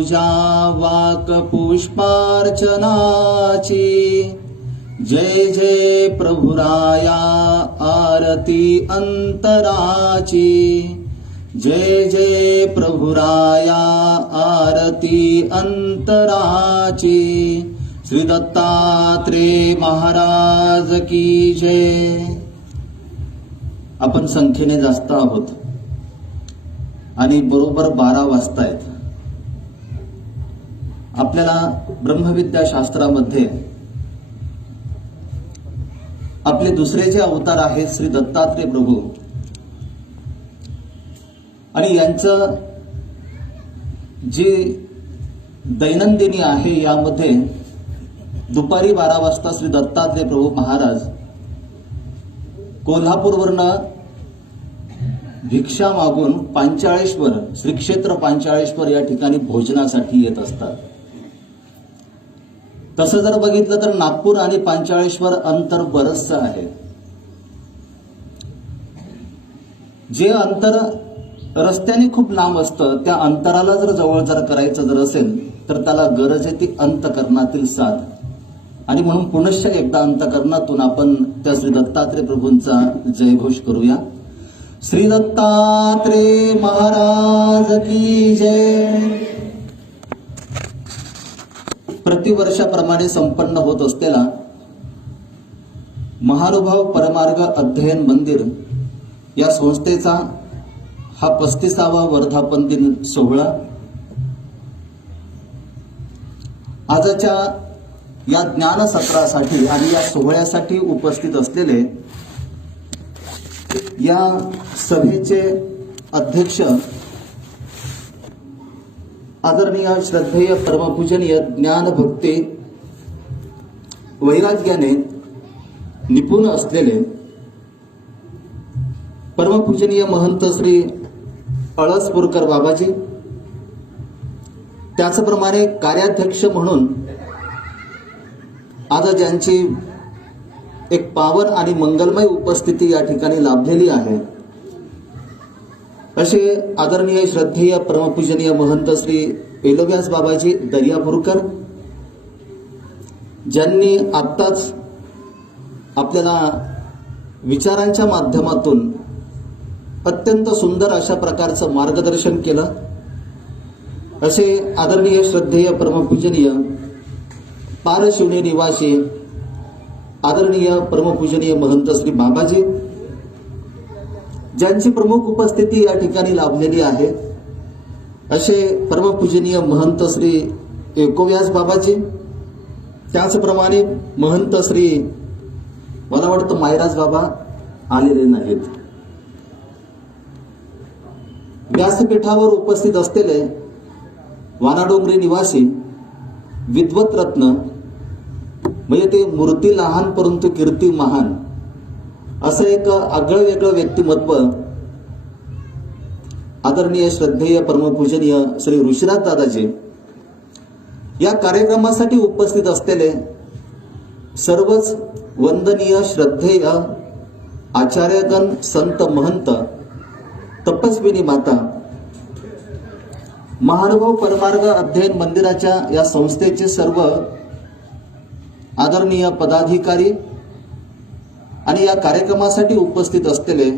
पूजा वाक पुष्पार्चनाची। जय जय प्रभुराया आरती अंतराची। जय जय प्रभुराया आरती अंतराची। श्री दत्तात्रेय महाराज की जय। आपण संख्येने जास्त आहोत आणि बरोबर 12 वाजतायत। आपल्याला ब्रह्मविद्या शास्त्रामध्ये आपले दुसरे जे अवतार आहेत श्री दत्तात्रेय प्रभू आणि यांचं जे दैनंदिनी आहे यामध्ये दुपारी 12 वाजता श्री दत्तात्रेय प्रभू महाराज कोल्हापूरवरनं भिक्षा मागून पांचाळेश्वर श्री क्षेत्र पांचाळेश्वर या ठिकाणी भोजनासाठी येत असतात। तसं जर बघितलं तर नागपूर आणि पांचाळेश्वर अंतर बरचसं आहे। जे अंतर रस्त्याने खूप लांब असतं त्या अंतराला जर जवळ जर करायचं जर असेल तर त्याला गरज आहे ती अंतकरणातील साध। आणि म्हणून पुनश्च एकदा अंतकरणातून आपण त्या श्री दत्तात्रेय प्रभूंचा जयघोष करूया। श्री दत्तात्रेय महाराज की जय। प्रतिवर्षाप्रमाणे संपन्न होत असलेला महानुभाव परमार्ग अध्ययन मंदिर या संस्थेचा हा 35वा वर्धापन दिन सोहळा आजच्या या ज्ञान सत्रासाठी आणि या सोहळ्यासाठी उपस्थित असलेले या सभेचे अध्यक्ष आदरणीय श्रद्धेय परमपूजनीय ज्ञानभक्ती वैराग्याने निपुण असलेले परमपूजनीय महंत श्री अळसपूरकर बाबाजी, त्याचप्रमाणे कार्याध्यक्ष म्हणून आज ज्यांची एक पावन आणि मंगलमय उपस्थिती या ठिकाणी लाभलेली आहे असे आदरणीय श्रद्धेय परमपूजनीय महंत श्री एलोव्यास बाबाजी दर्यापूरकर, ज्यांनी आत्ताच आपल्याला विचारांच्या माध्यमातून अत्यंत सुंदर अशा प्रकारचं मार्गदर्शन केलं असे आदरणीय श्रद्धेय परमपूजनीय पारशिवनी निवासी आदरणीय परमपूजनीय महंत श्री बाबाजी, ज्यांची प्रमुख उपस्थिती या ठिकाणी लाभलेली आहे असे परमपूजनीय महंत श्री एकोव्यास बाबाजी, त्याचप्रमाणे महंत श्री मला वाटतं मायराज बाबा आलेले नाहीत। व्यासपीठावर उपस्थित असलेले वानाडोंगरी निवासी विद्वत रत्न म्हणजे ते मूर्ती लहान परंतु कीर्ती महान असं एक आगळं वेगळं व्यक्तिमत्व आदरणीय श्रद्धेय परमपूजनीय श्री ऋषिराज दादाजी, या कार्यक्रमासाठी उपस्थित असलेले सर्वच वंदनीय श्रद्धेय आचार्यगण संत महंत तपस्विनी माता, महानुभाव परमार्ग अध्ययन मंदिराच्या या संस्थेचे सर्व आदरणीय पदाधिकारी आणि या कार्यक्रमासाठी उपस्थित असलेले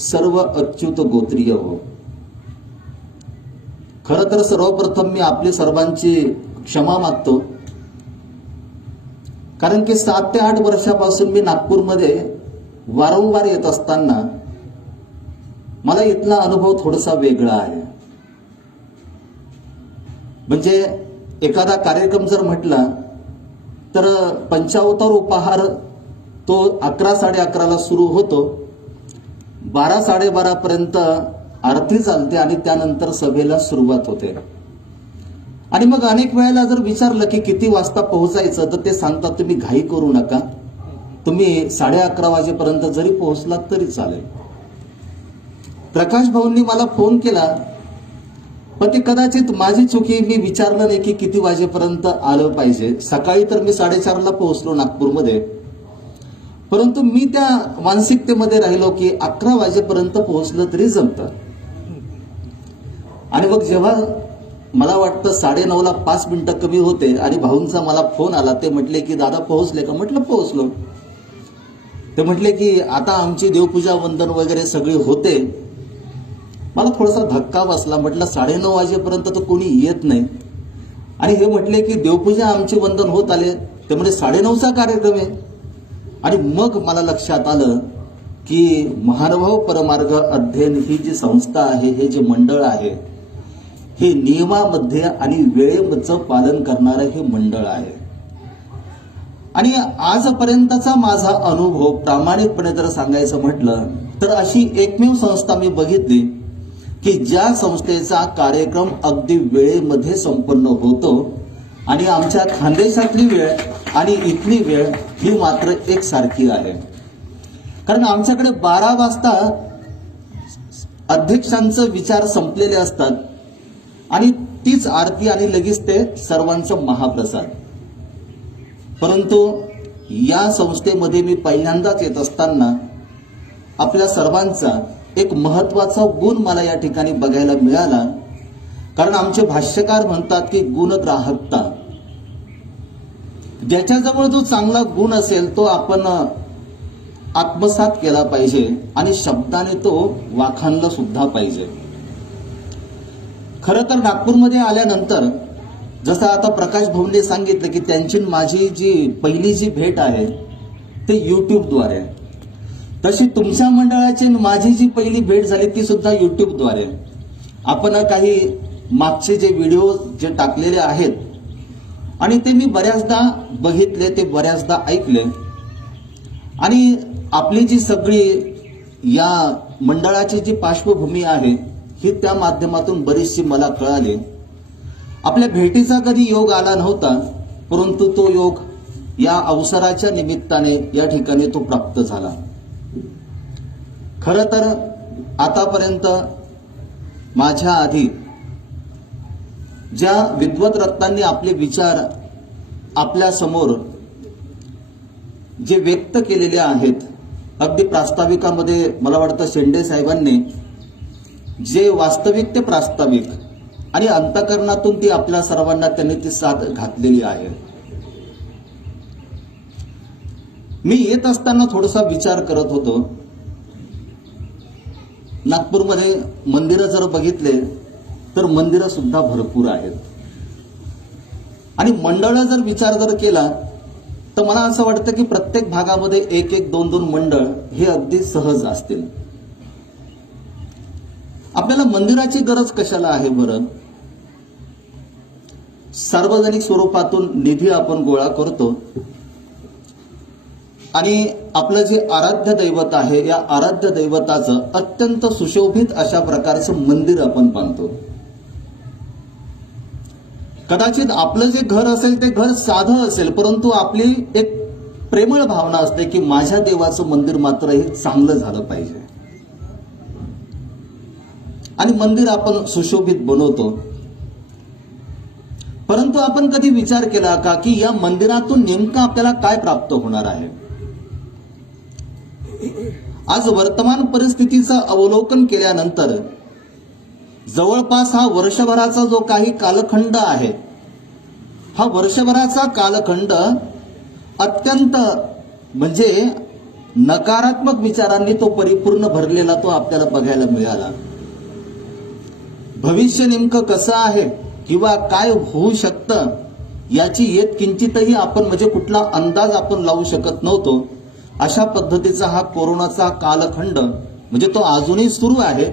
सर्व अच्युत गोत्रीय हो। खरं तर सर्वप्रथम मी आपली सर्वांची क्षमा मागतो, कारण की 7 ते 8 वर्षापासून मी नागपूरमध्ये वारंवार येत असताना मला इथला अनुभव थोडासा वेगळा आहे। म्हणजे एखादा कार्यक्रम जर म्हटला तर पंचावतार उपहार तो 11 साडे11ला सुरू होतो, 12 साडे12 पर्यंत आरती चालते आणि त्यानंतर सभेला सुरुवात होते। आणि मग अनेक वेळेला जर विचारलं की किती वाजता पोहोचायचं तर ते सांगतात तुम्ही घाई करू नका, तुम्ही 11:30 वाजेपर्यंत जरी पोहोचलात तरी चालेल। प्रकाश भाऊंनी मला फोन केला, पण ते कदाचित माझी चुकी, मी विचारलं नाही की किती वाजेपर्यंत आलं पाहिजे। सकाळी तर मी 4:30ला पोहोचलो नागपूरमध्ये, परंतु मी त्या मानसिकतेमध्ये राहिलो की 11 वाजेपर्यंत पोहोचलं तरी जमतं। आणि मग जेव्हा मला वाटतं 9:30ला 5 मिनिटं कमी होते आणि भाऊंचा मला फोन आला. ते म्हटले की दादा पोहोचले का? म्हटलं पोहोचलो. ते म्हटले की आता आमची देवपूजा वंदन वगैरे सगळी होते. मला थोडासा धक्का बसला. म्हटलं 9:30 वाजेपर्यंत तर कोणी येत नाही आणि हे म्हटले की देवपूजा आमचे वंदन होत आले. ते म्हणजे 9:30चा कार्यक्रम आहे. आणि मग मला लक्षात आलं की महानुभाव परमार्ग अध्ययन ही जी संस्था आहे, हे जे मंडळ आहे, हे नियमामध्ये आणि वेळेचं पालन करणारं हे मंडळ आहे. आणि आजपर्यंतचा माझा अनुभव प्रामाणिकपणे जर सांगायचं म्हटलं तर अशी एकमेव संस्था मी बघितली की ज्या संस्थेचा कार्यक्रम अगदी वेळेमध्ये संपन्न होतो आणि आमच्या खानदेशातली वेळ आणि इथली वेळ ही मात्र एकसारखी आहे. कारण आमच्याकडे 12 वाजता अध्यक्षांचं विचार संपलेले असतात आणि तीच आरती आणि लगेच ते सर्वांचं महाप्रसाद. परंतु या संस्थेमध्ये मी पहिल्यांदाच येत असताना आपल्या सर्वांचा एक महत्वाचा गुण मला या ठिकाणी बघायला मिळाला. कारण आमचे भाष्यकार म्हणतात की गुणग्राहकता. ज्याच्याजवळ जो चांगला गुण असेल तो आपण आत्मसात केला पाहिजे आणि शब्दाने तो वाखाणला सुद्धा पाहिजे. खरं तर नागपूरमध्ये आल्यानंतर जसं आता प्रकाश भाऊंनी सांगितलं की त्यांची माझी जी पहिली जी भेट आहे ते युट्यूबद्वारे, तशी तुमच्या मंडळाची माझी जी पहिली भेट झाली ती सुद्धा युट्यूबद्वारे. आपण काही मागचे जे व्हिडिओ जे टाकलेले आहेत आणि ते मी बऱ्याचदा बघितले, ते बऱ्याचदा ऐकले आणि आपली जी सगळी या मंडळाची जी पार्श्वभूमी आहे ही त्या माध्यमातून बरीचशी मला कळाली. आपल्या भेटीचा कधी योग आला नव्हता, परंतु तो योग या अवसराच्या निमित्ताने या ठिकाणी तो प्राप्त झाला. खरं तर आतापर्यंत माझ्या आधी ज्या विद्वत रत्नांनी आपले विचार आपल्या समोर जे व्यक्त केलेले आहेत, अगदी प्रास्ताविकामध्ये मला वाटतं शेंडे साहेबांनी जे वास्तविक ते प्रास्ताविक आणि अंतःकरणातून ती आपल्या सर्वांना त्यांनी ती साथ घातलेली आहे. मी येत असताना थोडासा विचार करत होतो. नागपूरमध्ये मंदिरं जर बघितले तर मंदिरं सुद्धा भरपूर आहेत आणि मंडळ जर विचार जर केला तर मला असं वाटतं की प्रत्येक भागामध्ये 1-1, 2-2 मंडळ हे अगदी सहज असतील. आपल्याला मंदिराची गरज कशाला आहे बरं? सार्वजनिक स्वरूपातून निधी आपण गोळा करतो आणि आपलं जे आराध्य दैवत आहे या आराध्य दैवताचं अत्यंत सुशोभित अशा प्रकारचं मंदिर आपण बांधतो. कदाचित आपलं जे घर असेल ते घर साधं असेल, परंतु आपली एक प्रेमळ भावना असते की माझ्या देवाचं मंदिर मात्र हे चांगलं झालं पाहिजे आणि मंदिर आपण सुशोभित बनवतो. परंतु आपण कधी विचार केला का की या मंदिरातून नेमकं आपल्याला काय प्राप्त होणार आहे? आज वर्तमान परिस्थितीचं अवलोकन केल्यानंतर जवळपास हा वर्षभराचा जो काही कालखंड आहे, हा वर्षभराचा कालखंड अत्यंत म्हणजे नकारात्मक विचारांनी तो परिपूर्ण भरलेला तो आपल्याला बघायला मिळाला. भविष्य नेमकं कसं आहे किंवा काय होऊ शकतं याची येत किंचितही आपण म्हणजे कुठला अंदाज आपण लावू शकत नव्हतो. अशा पद्धतीचा हा कोरोनाचा कालखंड म्हणजे तो अजूनही सुरू आहे,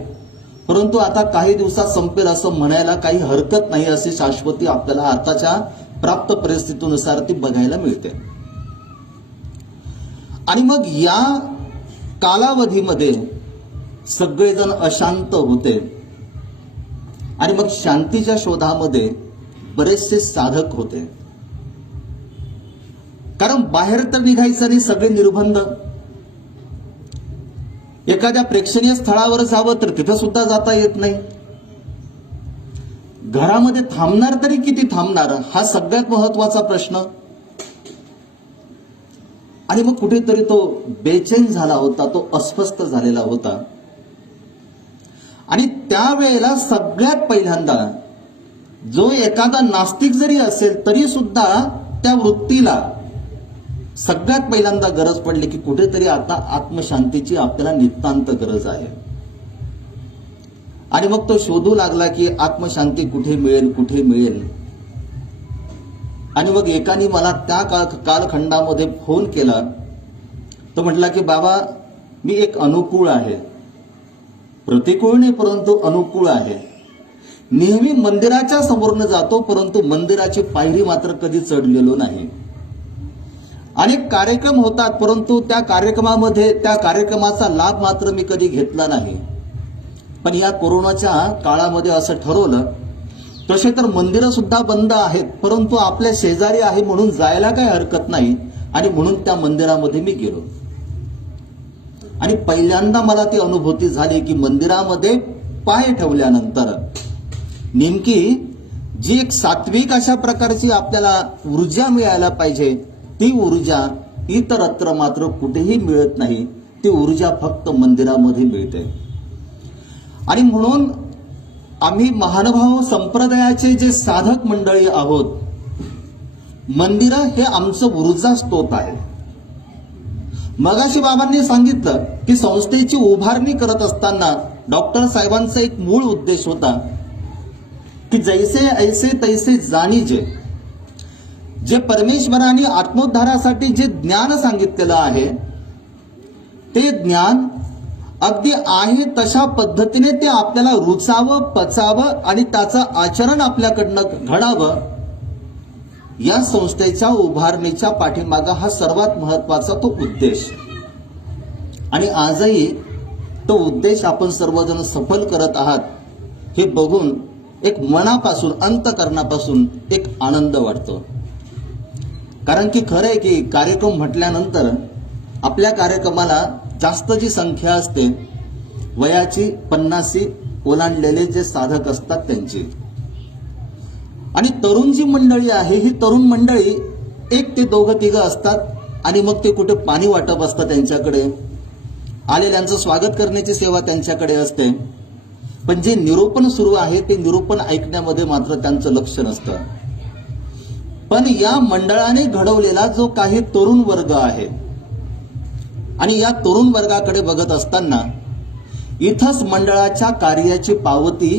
परंतु आता काही दिवसात संपेल असं म्हणायला काही हरकत नाही. अशी शाश्वती आपल्याला आताच्या प्राप्त परिस्थितीनुसार ती बघायला मिळते. आणि मग या कालावधीमध्ये सगळेजण अशांत होते आणि मग शांतीच्या शोधामध्ये बरेचसे साधक होते. कारण बाहेर तर निघायचं नाही, सगळे निर्बंध. एखाद्या प्रेक्षणीय स्थळावर जावं तर तिथं सुद्धा जाता येत नाही. घरामध्ये थांबणार तरी किती थांबणार हा सगळ्यात महत्वाचा प्रश्न. आणि मग कुठेतरी तो बेचैन झाला होता, तो अस्वस्थ झालेला होता. आणि त्यावेळेला सगळ्यात पहिल्यांदा जो एखादा नास्तिक जरी असेल तरी सुद्धा त्या वृत्तीला सगळ्यात पहिल्यांदा गरज पडली की कुठेतरी आता आत्मशांतीची आपल्याला नितांत गरज आहे. आणि मग तो शोधू लागला की आत्मशांती कुठे मिळेल कुठे मिळेल. आणि मग एकाने मला त्या कालखंडामध्ये फोन केला. तो म्हटला की बाबा मी एक अनुकूळ आहे, प्रतिकूळ नाही परंतु अनुकूळ आहे. नेहमी मंदिराच्या समोरनं जातो परंतु मंदिराची पायरी मात्र कधी चढलेलो नाही. अनेक कार्यक्रम होतात परंतु त्या कार्यक्रमाचा लाभ मात्र मी कधी घेतला नाही. पण या कोरोनाच्या काळामध्ये असं ठरवलं. तसे तर मंदिरं सुद्धा बंद आहेत परंतु आपल्या शेजारी आहे म्हणून जायला काही हरकत नाही. आणि म्हणून त्या मंदिरामध्ये मी गेलो. आणि पहिल्यांदा मला ती अनुभूती झाली की मंदिरामध्ये पाय ठेवल्यानंतर नेमकी जी एक सात्विक अशा प्रकारची आपल्याला ऊर्जा मिळायला पाहिजे ती ऊर्जा इतरत्र मात्र कुठेही मिळत नाही. ती ऊर्जा फक्त मंदिरामध्ये मिळते. आणि म्हणून आम्ही महानुभाव संप्रदायाचे जे साधक मंडळी आहोत, मंदिरं हे आमचं ऊर्जा स्त्रोत आहे. मगाशी बाबांनी सांगितलं की संस्थेची उभारणी करत असताना डॉक्टर साहेबांचा एक मूळ उद्देश होता की जैसे ऐसे तैसे जाणीजे. जे परमेश्वराने आत्मोद्धारासाठी जे ज्ञान सांगितलेलं आहे ते ज्ञान अगदी आहे तशा पद्धतीने ते आपल्याला रुचावं, पचावं आणि त्याचं आचरण आपल्याकडनं घडावं. या संस्थेच्या उभारणीच्या पाठीमागा हा सर्वात महत्वाचा तो उद्देश. आणि आजही तो उद्देश आपण सर्वजण सफल करत आहात हे बघून एक मनापासून अंतकरणापासून एक आनंद वाटतो. कारण की खरं आहे की कार्यक्रम म्हटल्यानंतर आपल्या कार्यक्रमाला जास्त जी संख्या असते वयाची 50 ओलांडलेले जे साधक असतात त्यांची. आणि तरुण जी मंडळी आहे ही तरुण मंडळी 1 ते 2 असतात. आणि मग ते कुठे पाणी वाटप असतं त्यांच्याकडे, आलेल्यांचं स्वागत करण्याची सेवा त्यांच्याकडे असते. पण जे निरूपण सुरू आहे ते निरूपण ऐकण्यामध्ये मात्र त्यांचं लक्ष नसतं. पण या मंडळाने घडवलेला जो काही तरुण वर्ग आहे आणि या तरुण वर्गाकडे बघत असताना इथंच मंडळाच्या कार्याची पावती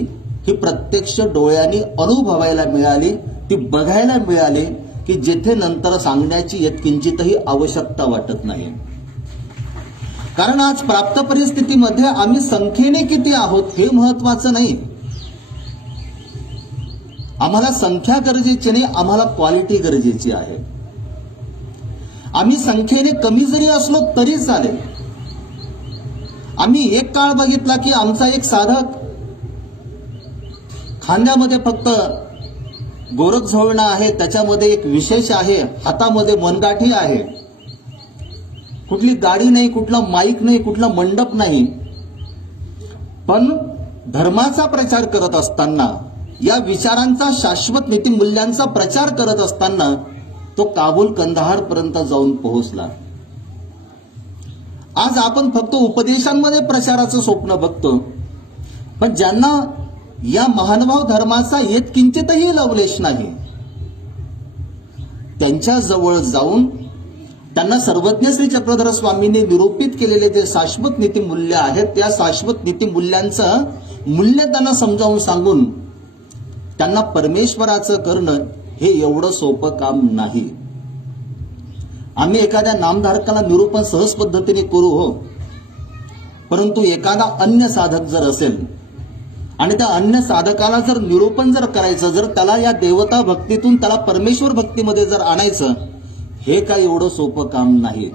ही प्रत्यक्ष डोळ्यांनी अनुभवायला मिळाली, ती बघायला मिळाली की जिथे नंतर सांगण्याची किंचितही आवश्यकता वाटत नाही. कारण आज प्राप्त परिस्थितीमध्ये आम्ही संख्येने किती आहोत हे महत्वाचं नाही. आम्हाला संख्या गरजेची नाही, आम्हाला क्वालिटी गरजेची आहे. आम्ही संख्येने कमी जरी असलो तरी चालेल. आम्ही एक काळ बघितला की आमचा एक साधक खांद्यामध्ये फक्त गोरख झोळणं आहे, त्याच्यामध्ये एक विशेष आहे, हातामध्ये मनगाठी आहे, कुठली गाडी नाही, कुठला माईक नाही, कुठला मंडप नाही. पण धर्माचा प्रचार करत असताना, या विचारांचा शाश्वत नीतिमूल्यांचा प्रचार करत असताना तो काबूल कंदाहार पर्यंत जाऊन पोहोचला. आज आपण फक्त उपदेशांमध्ये प्रचाराचं स्वप्न बघतो, पण ज्यांना या महानुभाव धर्माचा किंचितही लवलेश नाही त्यांच्या जवळ जाऊन त्यांना सर्वज्ञ श्री चक्रधर स्वामींनी निरूपित केलेले जे शाश्वत नीतिमूल्य आहेत त्या शाश्वत नीतिमूल्यांचं मूल्य त्यांना समजावून सांगून त्यांना परमेश्वराचं करणं हे एवढं सोपं काम नाही. आम्ही एखाद्या नामधारकाला निरूपण सहज पद्धतीने करू हो, परंतु एखादा अन्य साधक जर असेल आणि त्या अन्य साधकाला जर निरूपण जर करायचं, जर त्याला या देवता भक्तीतून त्याला परमेश्वर भक्तीमध्ये जर आणायचं, हे काय एवढं सोपं काम नाही.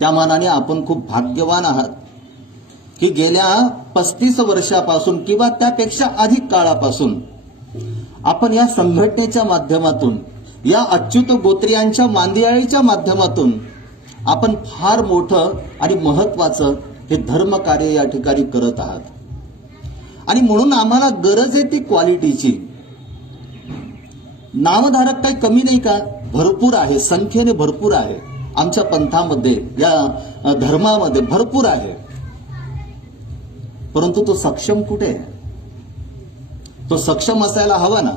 त्या मानाने आपण खूप भाग्यवान आहात की गेल्या 35 वर्षापासून किंवा त्यापेक्षा अधिक काळापासून आपण या संघटनेच्या माध्यमातून, या अच्युत गोत्रियांच्या मांदियाळीच्या माध्यमातून आपण फार मोठं आणि महत्वाचं हे धर्म कार्य या ठिकाणी करत आहात. आणि म्हणून आम्हाला गरज आहे ती क्वालिटीची. नामधारक काही कमी नाही का? भरपूर आहे, संख्येने भरपूर आहे. आमच्या पंथामध्ये, या धर्मामध्ये भरपूर आहे. परंतु तो सक्षम कुठे आहे? तो सक्षम असायला हवा ना.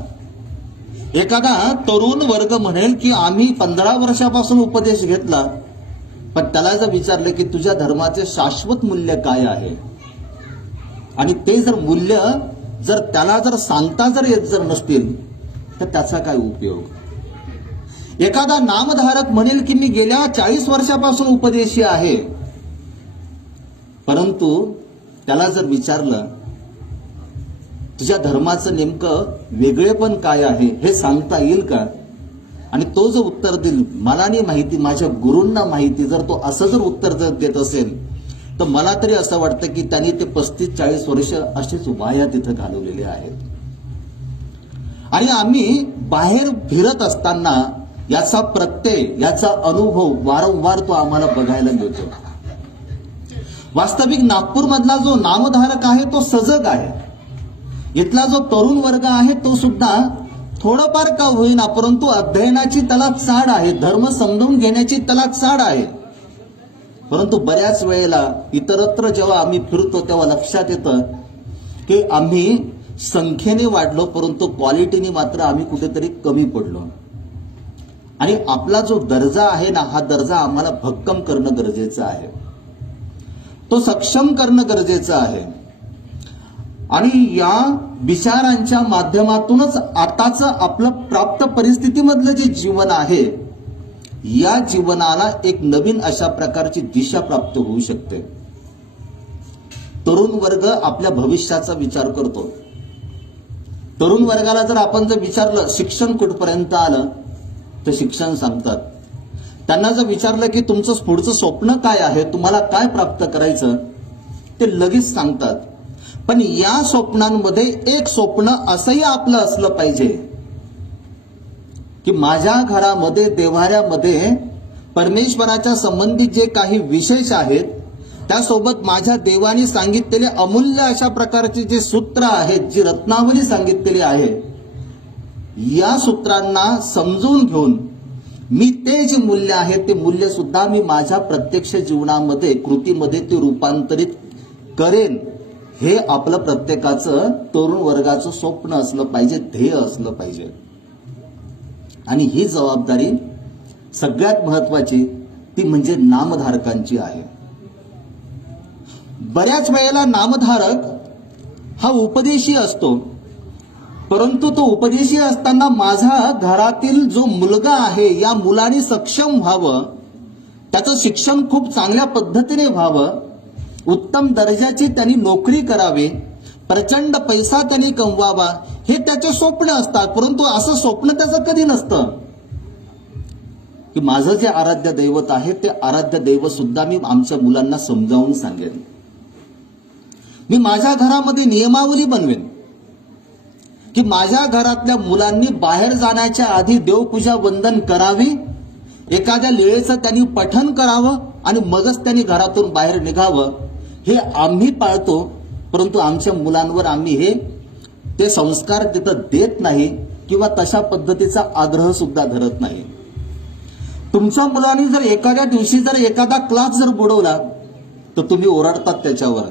एखादा तरुण वर्ग म्हणेल की आम्ही 15 वर्षापासून उपदेश घेतला, पण त्याला जर विचारले की तुझ्या धर्माचे शाश्वत मूल्य काय आहे, आणि ते जर मूल्य जर त्याला जर सांगता जर येत जर नसतील तर त्याचा काय उपयोग. एखादा नामधारक म्हणेल की मी गेल्या 40 वर्षापासून उपदेशी आहे, परंतु त्याला जर विचारलं तुझ्या धर्माचं नेमकं वेगळेपण काय आहे हे सांगता येईल का, आणि तो जो उत्तर देईल मला नाही माहिती, माझ्या गुरूंना माहिती, जर तो असं जर उत्तर जर देत असेल तर मला तरी असं वाटतं की त्यांनी ते 35-40 वर्ष अशीच वाया तिथं घालवलेले आहेत. आणि आम्ही बाहेर फिरत असताना याचा प्रत्यय, याचा अनुभव वारंवार तो आम्हाला बघायला मिळतो. वास्तविक नागपूरमधला जो नामधारक आहे तो सजग आहे. इथला जो तरुण वर्ग आहे तो सुद्धा थोडंफार का होईना परंतु अध्ययनाची त्याला चाड आहे, धर्म समजून घेण्याची त्याला चाड आहे. परंतु बऱ्याच वेळेला इतरत्र जेव्हा आम्ही फिरतो तेव्हा लक्षात येतं की आम्ही संख्येने वाढलो परंतु क्वालिटीने मात्र आम्ही कुठेतरी कमी पडलो. आणि आपला जो दर्जा आहे ना, हा दर्जा आम्हाला भक्कम करणं गरजेचं आहे, तो सक्षम करणं गरजेचं आहे. आणि या विचारांच्या माध्यमातूनच आताच आपलं प्राप्त परिस्थितीमधलं जे जीवन आहे, या जीवनाला एक नवीन अशा प्रकारची दिशा प्राप्त होऊ शकते. तरुण वर्ग आपल्या भविष्याचा विचार करतो. तरुण वर्गाला जर आपण जर विचारलं शिक्षण कुठपर्यंत आलं तर शिक्षण सांगतात. त्यांना जर विचारलं की तुमचं पुढचं स्वप्न काय आहे, तुम्हाला काय प्राप्त करायचं, ते लगेच सांगतात. पण या स्वप्नांमध्ये एक स्वप्न असंही आपलं असलं पाहिजे की माझ्या घरामध्ये देव्हाऱ्यामध्ये परमेश्वराच्या संबंधित जे काही विशेष आहेत त्यासोबत माझ्या देवाने सांगितलेले अमूल्य अशा प्रकारचे जे सूत्र आहेत, जी रत्नावली सांगितलेली आहे, या सूत्रांना समजून घेऊन मी ते जे मूल्य आहे ते मूल्य सुद्धा मी माझ्या प्रत्यक्ष जीवनामध्ये कृतीमध्ये ते रूपांतरित करेन. हे आपलं प्रत्येकाचं तरुण वर्गाचं स्वप्न असलं पाहिजे, ध्येय असलं पाहिजे. आणि ही जबाबदारी सगळ्यात महत्वाची ती म्हणजे नामधारकांची आहे. बऱ्याच वेळेला नामधारक हा उपदेशी असतो, परंतु तो उपदेशी असताना माझा घरातील जो मुलगा आहे या मुलाने सक्षम व्हावं, त्याचं शिक्षण खूप चांगल्या पद्धतीने व्हावं, उत्तम दर्जाची त्यांनी नोकरी करावी, प्रचंड पैसा त्यांनी कमवावा, हे त्याचे स्वप्न असतात. परंतु असं स्वप्न त्याचं कधी नसतं की माझं जे आराध्य दैवत आहे ते आराध्य दैवत सुद्धा मी आमच्या मुलांना समजावून सांगेन. मी माझ्या घरामध्ये नियमावली बनवेन की माझ्या घरातल्या मुलांनी बाहेर जाण्याच्या आधी देवपूजा वंदन करावी, एखाद्या लीळेचं त्यांनी पठण करावं आणि मगच त्यांनी घरातून बाहेर निघावं. हे आम्ही पाळतो, परंतु आमच्या मुलांवर आम्ही ते संस्कार तिथं देत नाही किंवा तशा पद्धतीचा आग्रह सुद्धा धरत नाही. तुमच्या मुलांनी जर एखाद्या दिवशी जर एखादा क्लास जर बुडवला तर तुम्ही ओरडतात त्याच्यावर.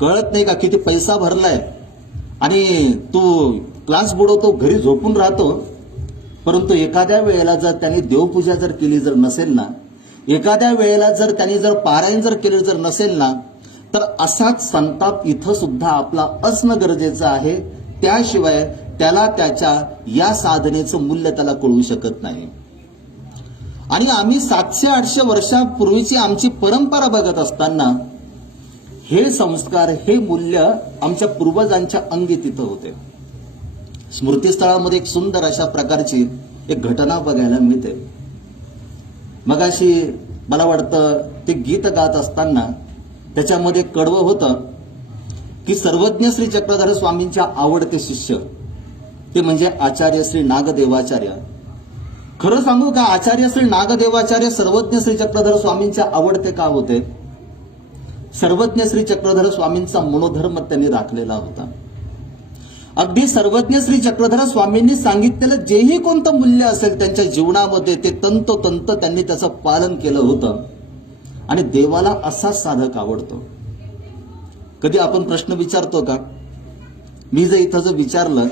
कळत नाही का किती पैसा भरलाय आणि तू क्लास बुडवतो, घरी झोपून राहतो. परंतु एखाद्या वेळेला जर त्यांनी देवपूजा जर केली जर नसेल ना, एखाद्या वेळेला जर त्यांनी जर पारायण जर केले जर नसेल ना, तर असाच संताप इथं सुद्धा आपला असणं गरजेचं आहे. त्याशिवाय त्याला त्याच्या या साधनेचं मूल्य त्याला कळू शकत नाही. आणि आम्ही 700-800 वर्षापूर्वीची आमची परंपरा बघत असताना हे संस्कार, हे मूल्य आमच्या पूर्वजांच्या अंगी तिथं होते. स्मृतीस्थळामध्ये एक सुंदर अशा प्रकारची एक घटना बघायला मिळते. मगाशी मला वाटतं ते गीत गात असताना त्याच्यामध्ये कडवं होतं की सर्वज्ञ श्री चक्रधर स्वामींच्या आवडते शिष्य ते म्हणजे आचार्य श्री नागदेवाचार्य. खरं सांगू का, आचार्य श्री नागदेवाचार्य सर्वज्ञ श्री चक्रधर स्वामींच्या आवडते का होते? सर्वज्ञ श्री चक्रधर स्वामींचा मनोधर्म त्यांनी राखलेला होता. अगदी सर्वज्ञ श्री चक्रधर स्वामींनी सांगितलेलं जेही कोणतं मूल्य असेल त्यांच्या जीवनामध्ये ते तंतोतंत त्यांनी त्याचं पालन केलं होतं. आणि देवाला असाच साधक आवडतो. कधी आपण प्रश्न विचारतो का मी जर इथं जर विचारलं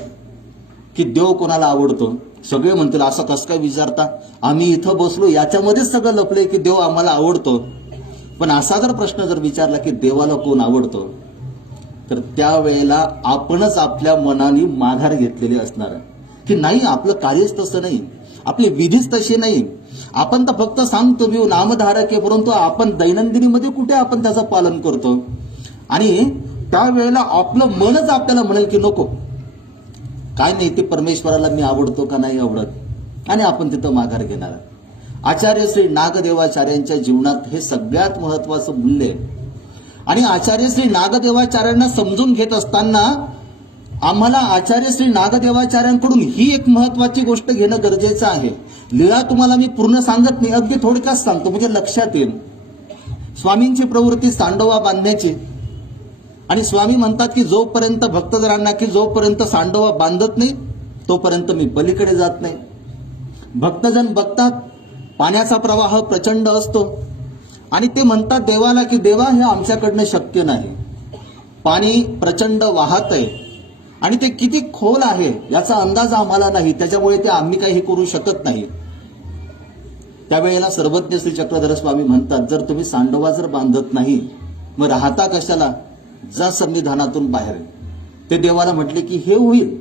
की देव कोणाला आवडतो, सगळे म्हणतील असं कसं काय विचारता, आम्ही इथं बसलो याच्यामध्येच सगळं लपले की देव आम्हाला आवडतो. पण असा जर प्रश्न जर विचारला की देवाला कोण आवडतो, तर त्यावेळेला आपणच आपल्या मनाने माघार घेतलेली असणार की नाही, आपलं कार्यच तसं नाही, आपली विधीच तशी नाही. आपण तर फक्त सांगतो मी नामधारक आहे, परंतु आपण दैनंदिनीमध्ये कुठे आपण त्याचं पालन करतो. आणि त्यावेळेला आपलं मनच आपल्याला म्हणेल की नको, काय नाही, ते परमेश्वराला मी आवडतो का नाही आवडत, आणि आपण तिथं माघार घेणार. आचार्य श्री नागदेवाचार्यांच्या जीवनात हे सगळ्यात महत्वाचं मूल्य आहे. आणि आचार्य श्री नागदेवाचार्यांना समजून घेत असताना आम्हाला आचार्य श्री नागदेवाचार्यांकडून ही एक महत्वाची गोष्ट घेणं गरजेचं आहे. लीळा तुम्हाला मी पूर्ण सांगत नाही, अगदी थोडक्यात सांगतो म्हणजे लक्षात येईल. स्वामींची प्रवृत्ती सांडोवा बांधण्याची, आणि स्वामी म्हणतात की जोपर्यंत भक्तजनांना की जोपर्यंत सांडोवा बांधत नाही तोपर्यंत मी पलीकडे जात नाही. भक्तजन बघतात पाण्याचा प्रवाह प्रचंड असतो आणि ते म्हणतात देवाला की देवा हे आमच्याकडनं शक्य नाही, पाणी प्रचंड वाहत आहे आणि ते किती खोल आहे याचा अंदाज आम्हाला नाही, त्याच्यामुळे ते आम्ही काही करू शकत नाही. त्यावेळेला सर्वज्ञ श्री चक्रधर स्वामी म्हणतात जर तुम्ही सांडोवा जर बांधत नाही मग राहता कशाला, जा संविधानातून बाहेर. ते देवाला म्हटले की हे होईल,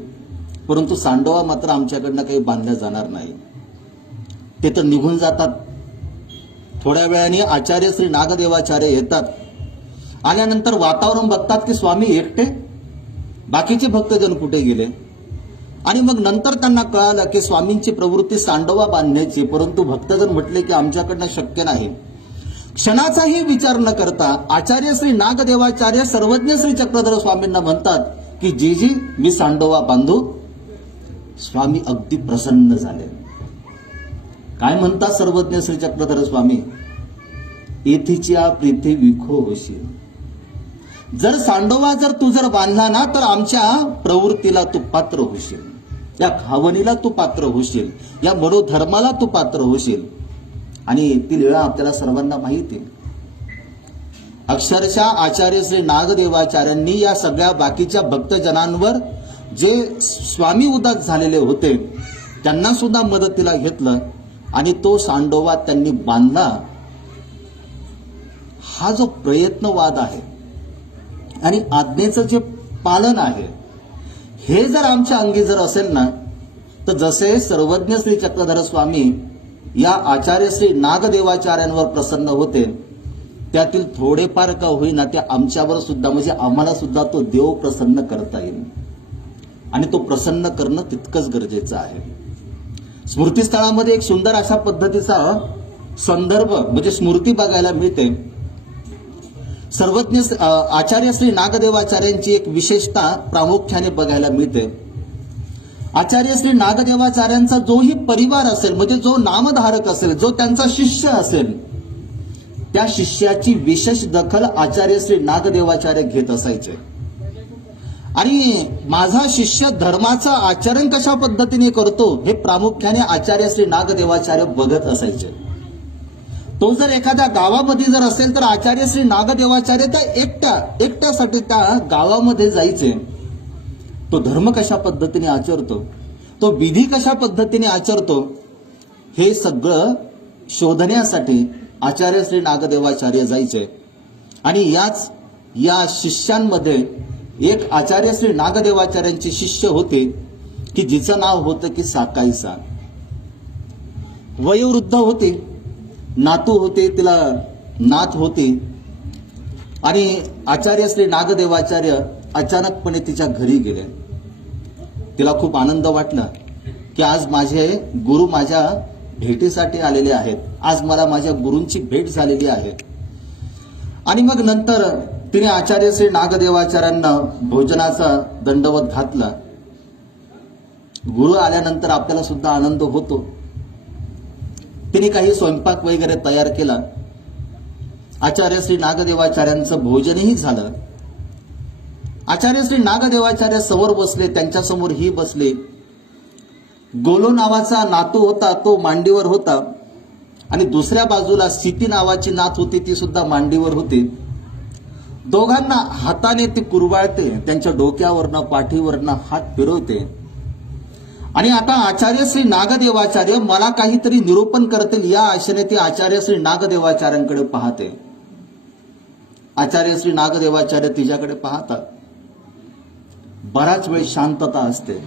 परंतु सांडोवा मात्र आमच्याकडनं काही बांधल्या जाणार नाही. ते तर निघून जातात. थोड्या वेळाने आचार्य श्री नागदेवाचार्य येतात. आल्यानंतर वातावरण बघतात की स्वामी एकटे, बाकीचे भक्तजन कुठे गेले. आणि मग नंतर त्यांना कळालं की स्वामींची प्रवृत्ती सांडोवा बांधण्याची, परंतु भक्तजन म्हटले की आमच्याकडनं शक्य नाही. क्षणाचाही विचार न करता आचार्य श्री नागदेवाचार्य सर्वज्ञ श्री चक्रधर स्वामींना म्हणतात की जी मी सांडोवा बांधू. स्वामी अगदी प्रसन्न झाले. काय म्हणतात सर्वज्ञ श्री चक्रधर स्वामी, येथीच्या प्रीती विखो होशील. जर सांडोवा जर तू जर बांधला ना तर आमच्या प्रवृत्तीला तू पात्र होशील, या भावनेला तू पात्र होशील, या मनोधर्माला तू पात्र होशील. आणि ती लीळा आपल्याला सर्वांना माहिती आहे. अक्षरशः आचार्य श्री नागदेवाचार्यांनी या सगळ्या बाकीच्या भक्तजनांवर जे स्वामी उदास झालेले होते त्यांना सुद्धा मदतीला घेतलं आणि तो सांडोवा त्यांनी बांधला. हा जो प्रयत्नवाद आहे आणि आज्ञेचं जे पालन आहे हे जर आमच्या अंगी जर असेल ना, तर जसे सर्वज्ञ श्री चक्रधर स्वामी या आचार्य श्री नागदेवाचार्यांवर प्रसन्न होते, त्यातील थोडेफार का होईना ते आमच्यावर सुद्धा म्हणजे आम्हाला सुद्धा तो देव प्रसन्न करता येईल. आणि तो प्रसन्न करणं तितकंच गरजेचं आहे. स्मृतीस्थळामध्ये एक सुंदर अशा पद्धतीचा संदर्भ म्हणजे स्मृती बघायला मिळते. सर्वज्ञ आचार्य श्री नागदेवाचार्यांची एक विशेषता प्रामुख्याने बघायला मिळते. आचार्य श्री नागदेवाचार्यांचा जोही परिवार असेल म्हणजे जो नामधारक असेल, जो त्यांचा शिष्य असेल, त्या शिष्याची विशेष दखल आचार्य श्री नागदेवाचार्य घेत असायचे. आणि माझा शिष्य धर्माचं आचरण कशा पद्धतीने करतो हे प्रामुख्याने आचार्य श्री नागदेवाचार्य बघत असायचे. तो जर एखाद्या गावामध्ये जर असेल तर आचार्य श्री नागदेवाचार्य त्या एकट्यासाठी त्या गावामध्ये जायचे. तो धर्म कशा पद्धतीने आचरतो, तो विधी कशा पद्धतीने आचरतो, हे सगळं शोधण्यासाठी आचार्य श्री नागदेवाचार्य जायचे. आणि या शिष्यांमध्ये एक आचार्य श्री नागदेवाचार्यांचे शिष्य होते की जिचं नाव होतं की साकाईसा. वयोवृद्ध होते, नातू होते, तिला नात होती. आणि आचार्य श्री नागदेवाचार्य अचानकपणे तिच्या घरी गेले. तिला खूप आनंद वाटला की आज माझे गुरु माझ्या भेटीसाठी आलेले आहेत, आज मला माझ्या गुरूंची भेट झालेली आहे. आणि मग नंतर तिने आचार्य श्री नागदेवाचार्यांना भोजनाचा दंडवत घातला. गुरु आल्यानंतर आपल्याला सुद्धा आनंद होतो. तिने काही स्वयंपाक वगैरे तयार केला. आचार्य श्री नागदेवाचार्यांचं भोजनही झालं. आचार्य श्री नागदेवाचार्य समोर बसले, त्यांच्यासमोर ही बसले. गोलो नावाचा नातू होता, तो मांडीवर होता. आणि दुसऱ्या बाजूला सीती नावाची नात होती, ती सुद्धा मांडीवर होती. दोघांना हाताने ती कुरवाळते, त्यांच्या डोक्यावरनं पाठीवरनं हात फिरवते. आणि आता आचार्य श्री नागदेवाचार्य मला काहीतरी निरूपण करतील या आशेने ती आचार्य श्री नागदेवाचार्यांकडे पाहते. आचार्य श्री नागदेवाचार्य तिच्याकडे पाहतात. बराच वेळ शांतता असते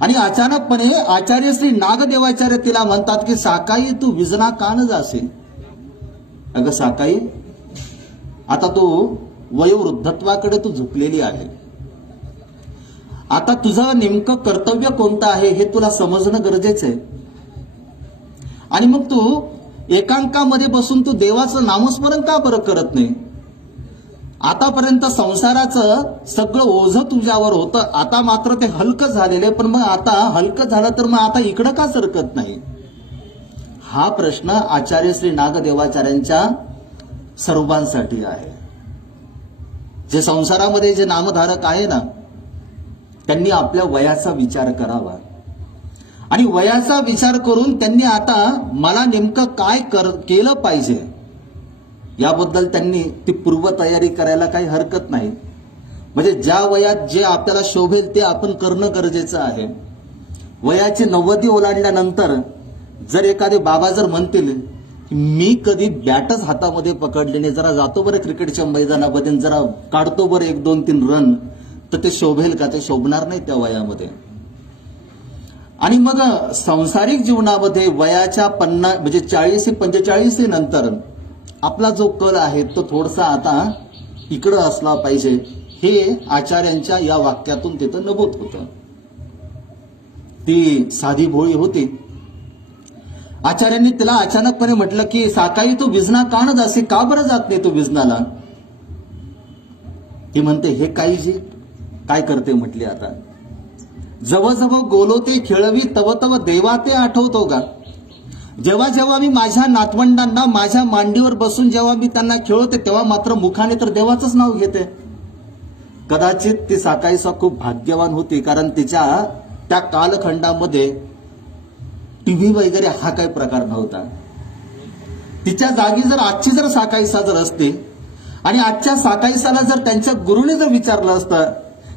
आणि अचानकपणे आचार्य श्री नागदेवाचार्य तिला म्हणतात की साकाई तू विजना का न जासे. अगं साकाई, आता तू वयोवृद्धत्वाकडे तू झुकलेली आहे. आता तुझं नेमकं कर्तव्य कोणतं आहे हे तुला समजणं गरजेचं आहे. आणि मग तू एकांकामध्ये बसून तू देवाचं नामस्मरण का बरं करत नाही. आतापर्यंत संसाराचं सगळं ओझं तुझ्यावर होतं, आता मात्र ते हलकं झालेलं आहे, पण मग आता हलकं झालं तर मग आता इकडं का सरकत नाही. हा प्रश्न आचार्य श्री नागदेवाचार्यांच्या सर्वांसाठी आहे. जे संसारामध्ये जे नामधारक आहे ना, त्यांनी आपल्या वयाचा विचार करावा आणि वयाचा विचार करून त्यांनी आता मला नेमकं काय केलं पाहिजे याबद्दल त्यांनी ती पूर्वतयारी करायला काही हरकत नाही. म्हणजे ज्या वयात जे आपल्याला शोभेल ते आपण करणं गरजेचं आहे. वयाची 90 ओलांडल्यानंतर जर एखादे बाबा जर म्हणतील मी कधी बॅटच हातामध्ये पकडले नाही, जरा जातो बरं क्रिकेटच्या मैदानामध्ये, जरा काढतो बरं 1, 2, 3 रन, तर ते शोभेल का. ते शोभणार नाही त्या वयामध्ये. आणि मग सांसारिक जीवनामध्ये वयाच्या 50 म्हणजे 40-45 नंतर आपला जो कल आहे तो थोडासा आता इकडं असला पाहिजे, हे आचार्यांच्या या वाक्यातून तिथं नमूद होतं. ती साधी भोळी होती. आचार्यांनी तिला अचानकपणे म्हटलं की साकाई तू विजना का न जासे, का बरं जात नाही तू विजनाला. ती म्हणते हे काहीजी काय करते म्हटली. आता जवळ जवळ गोलोते खेळवी तव तव देवा ते आठवतो का. जेव्हा जेव्हा मी माझ्या नातवंडांना माझ्या मांडीवर बसून जेव्हा मी त्यांना खेळवते तेव्हा मात्र मुखाने तर देवाचंच नाव घेते. कदाचित ती साकाईसा खूप भाग्यवान होती, कारण तिच्या त्या कालखंडामध्ये टीव्ही वगैरे हा काही प्रकार नव्हता. तिच्या जागी जर आजची जर साकाईसा जर असते आणि आजच्या साकाईसाला जर त्यांच्या गुरुने जर विचारलं असतं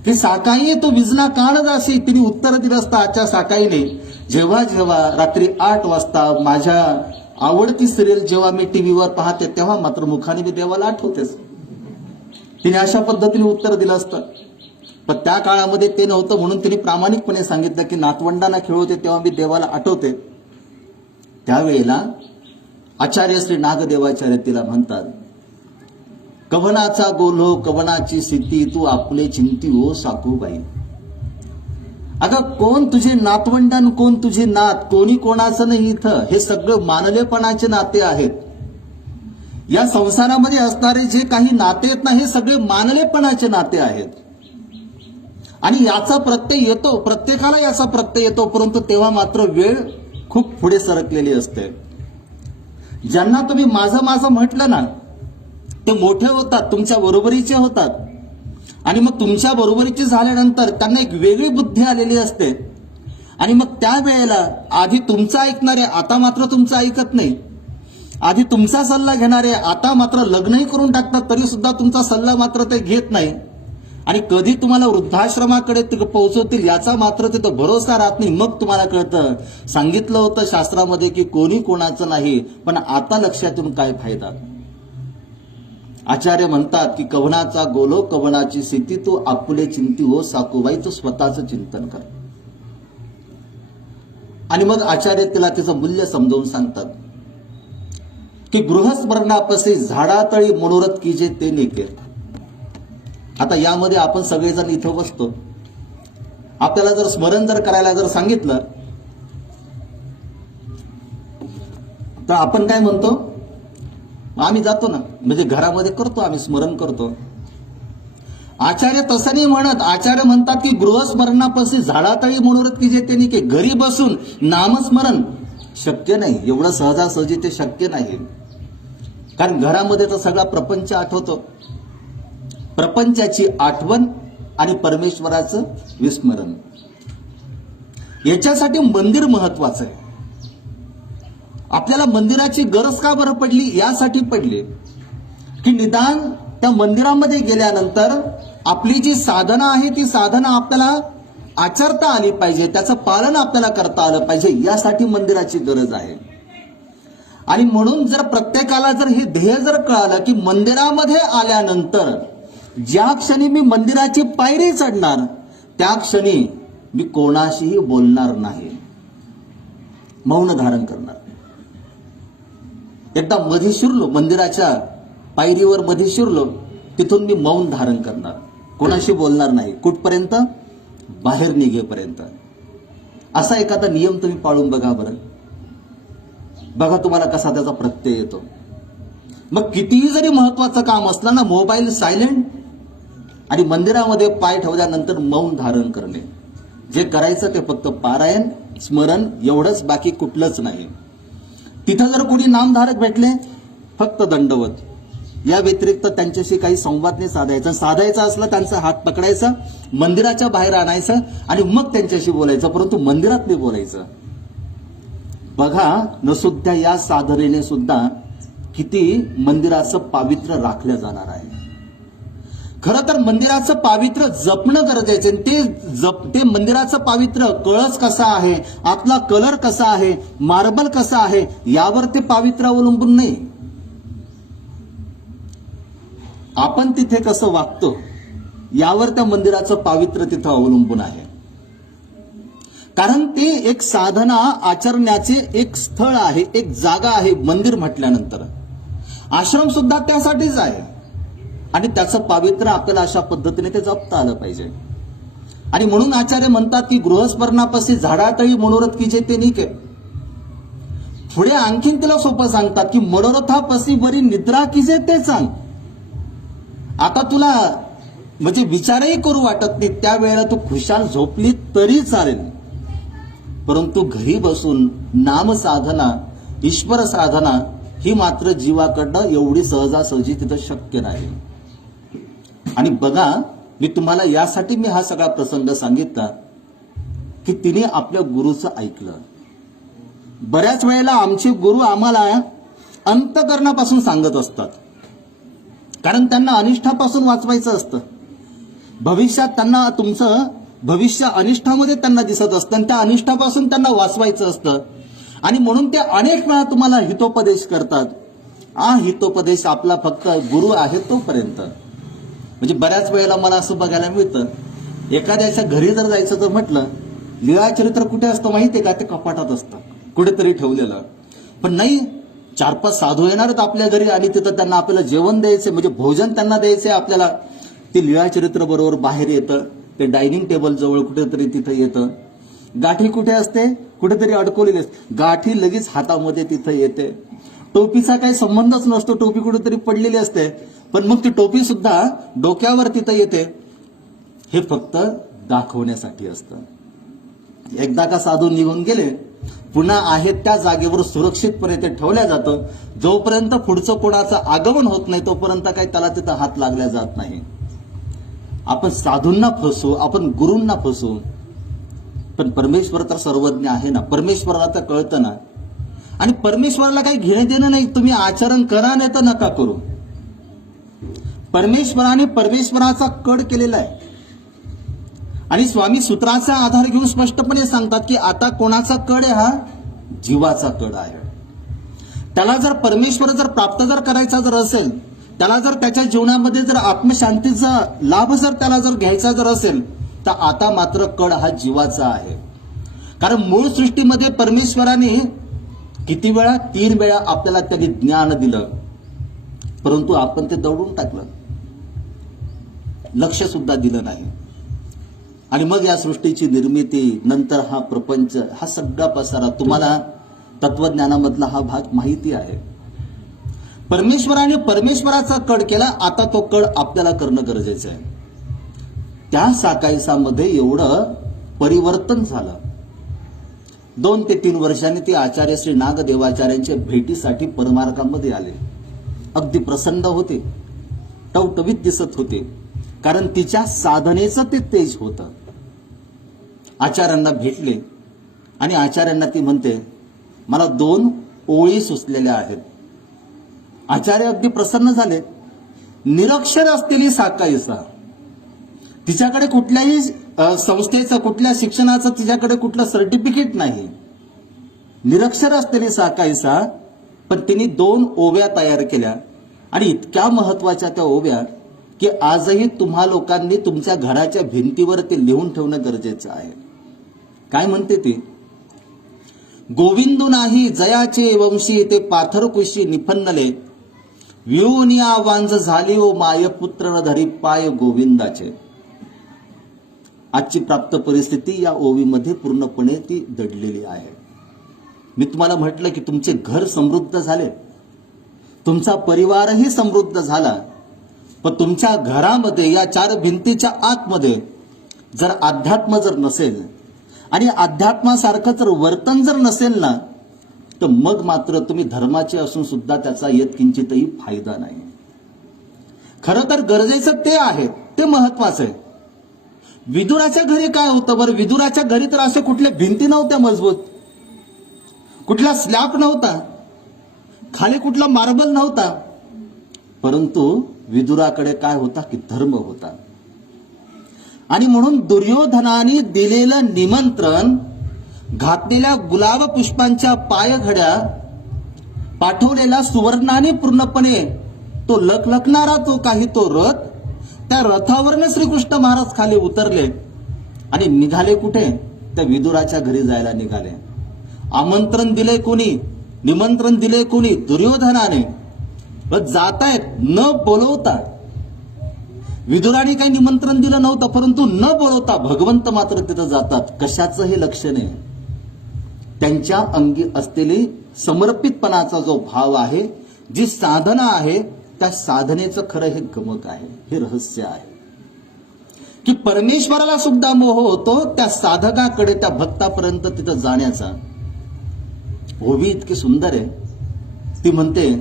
की साकाई तो विजना का न जाशी, तिने उत्तर दिलं असतं आजच्या साकाईने, जेव्हा जेव्हा रात्री 8 वाजता माझ्या आवडती सिरियल जेव्हा मी टीव्हीवर पाहते तेव्हा मात्र मुखाने मी देवाला आठवतेच. तिने अशा पद्धतीने उत्तर दिलं असतं. पण त्या काळामध्ये ते नव्हतं, म्हणून तिने प्रामाणिकपणे सांगितलं की नातवंडांना खेळवते तेव्हा मी देवाला आठवते. त्यावेळेला आचार्य श्री नागदेवाचार्य तिला म्हणतात कवनाचा गोलो कवनाची सिद्धी तू आपले चिंती ओ साकूबाई. अगं कोण तुझे नातवंडन, कोण तुझे नात, कोणी कोणाचं नाही इथं. हे सगळं मानलेपणाचे नाते आहेत. या संसारामध्ये असणारे जे काही नाते आहेत ना, हे सगळे मानलेपणाचे नाते आहेत. आणि याचा प्रत्यय येतो, प्रत्येकाला याचा प्रत्यय येतो, परंतु तेव्हा मात्र वेळ खूप पुढे सरकलेली असते. ज्यांना तुम्ही माझं माझं म्हटलं ना, ते मोठे होतात, तुमच्या बरोबरीचे होतात. आणि मग तुमच्या बरोबरीची झाल्यानंतर त्यांना एक वेगळी बुद्धी आलेली असते. आणि मग त्या वेळेला आधी तुमचं ऐकणारे आता मात्र तुमचं ऐकत नाही. आधी तुमचा सल्ला घेणारे आता मात्र लग्नही करून टाकतात, तरी सुद्धा तुमचा सल्ला मात्र ते घेत नाही. आणि कधी तुम्हाला वृद्धाश्रमाकडे पोहोचवतील याचा मात्र तिथं भरोसा राहत नाही. मग तुम्हाला कळतं सांगितलं होतं शास्त्रामध्ये की कोणी कोणाचं नाही, पण आता लक्षात येऊन काय फायदा. आचार्य म्हणतात की कवनाचा गोलो कवनाची स्थिती तू आपुले चिंती हो साकूबाई, तू स्वतःचं चिंतन कर. आणि मग आचार्य तिला तिचं मूल्य समजावून सांगतात की गृहस्मरणापसे झाडातळी मनोरथ की जे ते नेके. आता यामध्ये आपण सगळेजण इथं बसतो, आपल्याला जर स्मरण जर करायला जर सांगितलं तर आपण काय म्हणतो, आम्ही जातो ना, म्हणजे घरामध्ये करतो, आम्ही स्मरण करतो. आचार्य तसं नाही म्हणत. आचार्य म्हणतात की गृहस्मरणापाशी झाडातळी मनोरथ की जे त्यांनी की घरी बसून नामस्मरण शक्य नाही, एवढं सहजासहजी ते शक्य नाही. कारण घरामध्ये तर सगळा प्रपंच आठवतो. प्रपंचाची आठवण आणि परमेश्वराचं विस्मरण, याच्यासाठी मंदिर महत्वाचं आहे. आपल्याला मंदिराची गरज का बरं पडली, यासाठी पडली की निदान त्या मंदिरामध्ये गेल्यानंतर आपली जी साधना आहे ती साधना आपल्याला आचरता आली पाहिजे, त्याचं पालन आपल्याला करता आलं पाहिजे, यासाठी मंदिराची गरज आहे. आणि म्हणून जर प्रत्येकाला जर हे ध्येय जर कळालं की मंदिरामध्ये आल्यानंतर ज्या क्षणी मी मंदिराची पायरी चढणार त्या क्षणी मी कोणाशीही बोलणार नाही, मौन धारण करणार. एकदा मध्ये शिरलो, मंदिराच्या पायरीवर मध्ये शिरलो, तिथून मी मौन धारण करणार, कोणाशी बोलणार नाही. कुठपर्यंत? बाहेर निघेपर्यंत. असा एखादा नियम तुम्ही पाळून बघा बरं, बघा तुम्हाला कसा त्याचा प्रत्यय येतो. मग कितीही जरी महत्वाचं काम असलं ना, मोबाईल सायलेंट आणि मंदिरामध्ये पाय ठेवल्यानंतर मौन धारण करणे. जे करायचं ते फक्त पारायण, स्मरण एवढंच, बाकी कुठलंच नाही. तिथं जर कोणी नामधारक भेटले फक्त दंडवत, या व्यतिरिक्त त्यांच्याशी काही संवाद नाही साधायचा. साधायचा असला त्यांचा हात पकडायचा, मंदिराच्या बाहेर आणायचं आणि मग त्यांच्याशी बोलायचं, परंतु मंदिरात नाही बोलायचं. बघा नसुद्धा या साधनेने सुद्धा किती मंदिराचं पावित्र्य राखलं जाणार आहे. खरं तर मंदिराचं पावित्र्य जपणं गरजेचं आहे. ते मंदिराचं पावित्र्य, कळस कसा आहे, आतला कलर कसा आहे, मार्बल कसा आहे, यावर ते पावित्र्य अवलंबून नाही. आपण तिथे कसं वागतो यावर त्या मंदिराचं पावित्र्य तिथं अवलंबून आहे. कारण ते एक साधना आचरण्याचे एक स्थळ आहे, एक जागा आहे. मंदिर म्हटल्यानंतर आश्रम सुद्धा त्यासाठीच आहे आणि त्याचं पावित्र्य आपल्याला अशा पद्धतीने ते जपता आलं पाहिजे. आणि म्हणून आचार्य म्हणतात की गृहस्पर्णापाशी झाडातळी मनोरथ की जे ते निके. पुढे आणखीन तिला सोपं सांगतात की मनोरथापाशी बरी निद्रा की जे ते सांग. आता तुला म्हणजे विचारही करू वाटत नाही, त्यावेळेला तू खुशाल झोपली तरी चालेल, परंतु घरी बसून नाम साधना, ईश्वर साधना ही मात्र जीवाकडनं एवढी सहजासहजी तिथं शक्य नाही. आणि बघा, मी तुम्हाला यासाठी मी हा सगळा प्रसंग सांगितला की तिने आपल्या गुरुचं ऐकलं. बऱ्याच वेळेला आमचे गुरु आम्हाला अंतकरणापासून सांगत असतात, कारण त्यांना अनिष्ठापासून वाचवायचं असतं. भविष्यात त्यांना तुमचं भविष्य अनिष्ठामध्ये त्यांना दिसत असतं आणि त्या अनिष्ठापासून त्यांना वाचवायचं असतं. आणि म्हणून ते अनेक वेळा तुम्हाला हितोपदेश करतात. हा हितोपदेश आपला फक्त गुरु आहे तोपर्यंत. म्हणजे बऱ्याच वेळेला मला असं बघायला मिळतं, एखाद्याच्या घरी जर जायचं तर म्हटलं, लीळाचरित्र कुठे असतं माहितीये का? ते कपाटात असतं कुठेतरी ठेवलेलं. पण नाही, 4-5 साधू येणार आहेत आपल्या घरी आणि तिथं त्यांना आपल्याला जेवण द्यायचे, म्हणजे भोजन त्यांना द्यायचे आपल्याला. ते लीळाचरित्र बरोबर बाहेर येतं, ते डायनिंग टेबल जवळ कुठेतरी तिथं येतं. गाठी कुठे असते? कुठेतरी अडकवलेली असते. गाठी लगेच हातामध्ये तिथं येते. टोपीचा काही संबंधच नसतो, टोपी कुठेतरी पडलेली असते, पण मग ती टोपी सुद्धा डोक्यावर तिथं येते. हे फक्त दाखवण्यासाठी असतं. एकदा का साधू निघून गेले, पुन्हा आहेत त्या जागेवर सुरक्षितपणे ते ठेवल्या जातं. जोपर्यंत पुढचं कोणाचं आगमन होत नाही तोपर्यंत काही त्याला तिथं हात लागल्या जात नाही. आपण साधूंना फसू, आपण गुरूंना फसू, पण परमेश्वर तर सर्वज्ञ आहे ना, परमेश्वराला तर कळतं ना. आणि परमेश्वराला काही घेणं देणं नाही, तुम्ही आचरण करा नाही तर नका करू. परमेश्वराने परमेश्वराचा कड केलेला आहे. आणि स्वामी सूत्राचा आधार घेऊन स्पष्टपणे सांगतात की आता कोणाचा कड आहे? हा जीवाचा कड आहे. त्याला जर परमेश्वर जर प्राप्त जर करायचा जर असेल, त्याला जर त्याच्या जीवनामध्ये जर आत्मशांतीचा लाभ जर त्याला जर घ्यायचा जर असेल, तर आता मात्र कड हा जीवाचा आहे. कारण मूळ सृष्टीमध्ये परमेश्वराने किती वेळा? 3 वेळा आपल्याला त्यांनी ज्ञान दिलं, परंतु आपण ते दौडून टाकलं, लक्ष सुद्धा दिलं नाही. आणि मग या सृष्टीची निर्मिती, नंतर हा प्रपंच, हा सगळा पसारा, तुम्हाला तत्वज्ञानामधला हा भाग माहिती आहे. परमेश्वराने परमेश्वराचा कड केला, आता तो कड आपल्याला करणं गरजेचं आहे. त्या साकायसामध्ये एवढं परिवर्तन झालं. 2 ते 3 वर्षांनी ते आचार्य श्री नागदेवाचार्यांच्या भेटीसाठी परमार्गामध्ये आले. अगदी प्रसन्न होते, टवटवीत दिसत होते, कारण तिच्या साधनेचं ते तेज होतं. आचार्यांना भेटले आणि आचार्यांना ती म्हणते, मला 2 ओळी सुचलेल्या आहेत. आचार्य अगदी प्रसन्न झाले. निरक्षर असलेली साकाईसा, तिच्याकडे कुठल्याही संस्थेचं, कुठल्या शिक्षणाचं तिच्याकडे कुठलं सर्टिफिकेट नाही, निरक्षर असलेली साकाईसा, पण तिने 2 ओव्या तयार केल्या आणि इतक्या महत्वाच्या त्या ओव्या की आजही तुम्हा लोकांनी तुमच्या घराच्या भिंतीवर ते लिहून ठेवणं गरजेचं आहे. काय म्हणते ती? गोविंदो नाही जयाचे वंशी, ते पाथर कुशी निफन्नले, वियोनिया वांज झाली ओ माय, पुत्र न धरी पाय गोविंदाचे. आजची प्राप्त परिस्थिती या ओवीमध्ये पूर्णपणे ती दडलेली आहे. मी तुम्हाला म्हटलं की तुमचे घर समृद्ध झाले, तुमचा परिवारही समृद्ध झाला, पण तुमच्या घरामध्ये या 4 भिंतीच्या आतमध्ये जर अध्यात्म जर नसेल आणि अध्यात्मासारखं जर वर्तन जर नसेल ना, तर मग मात्र तुम्ही धर्माचे असून सुद्धा त्याचा यत्किंचितही फायदा नाही. खरं तर गरजेचं ते आहे, ते महत्वाचं आहे. विदुराच्या घरी काय होतं बरं? विदुराच्या घरी तर असे कुठल्या भिंती नव्हत्या मजबूत, कुठला स्लॅब नव्हता, खाली कुठला मार्बल नव्हता, परंतु विदुराकडे काय होता की धर्म होता. आणि म्हणून दुर्योधनाने दिलेलं निमंत्रण, घातलेल्या गुलाब पुष्पांच्या पायघड्या, पाठवलेला सुवर्णाने पूर्णपणे तो लखलखणारा तो काही तो रथ, त्या रथावरनं श्रीकृष्ण महाराज खाली उतरले आणि निघाले कुठे? त्या विदुराच्या घरी जायला निघाले. आमंत्रण दिले कोणी? निमंत्रण दिले कोणी? दुर्योधनाने. जातायत न बोलवता. विदुराने काही निमंत्रण दिलं नव्हतं, परंतु न बोलवता भगवंत मात्र तिथं जातात. कशाचं हे लक्षण आहे? त्यांच्या अंगी असलेली समर्पितपणाचा जो भाव आहे, जी साधना आहे, त्या साधनेचं खरं हे गमक आहे, हे रहस्य आहे की परमेश्वराला सुद्धा मोह होतो त्या साधकाकडे, त्या भक्तापर्यंत तिथं जाण्याचा. ओवी इतकी सुंदर आहे. ती म्हणते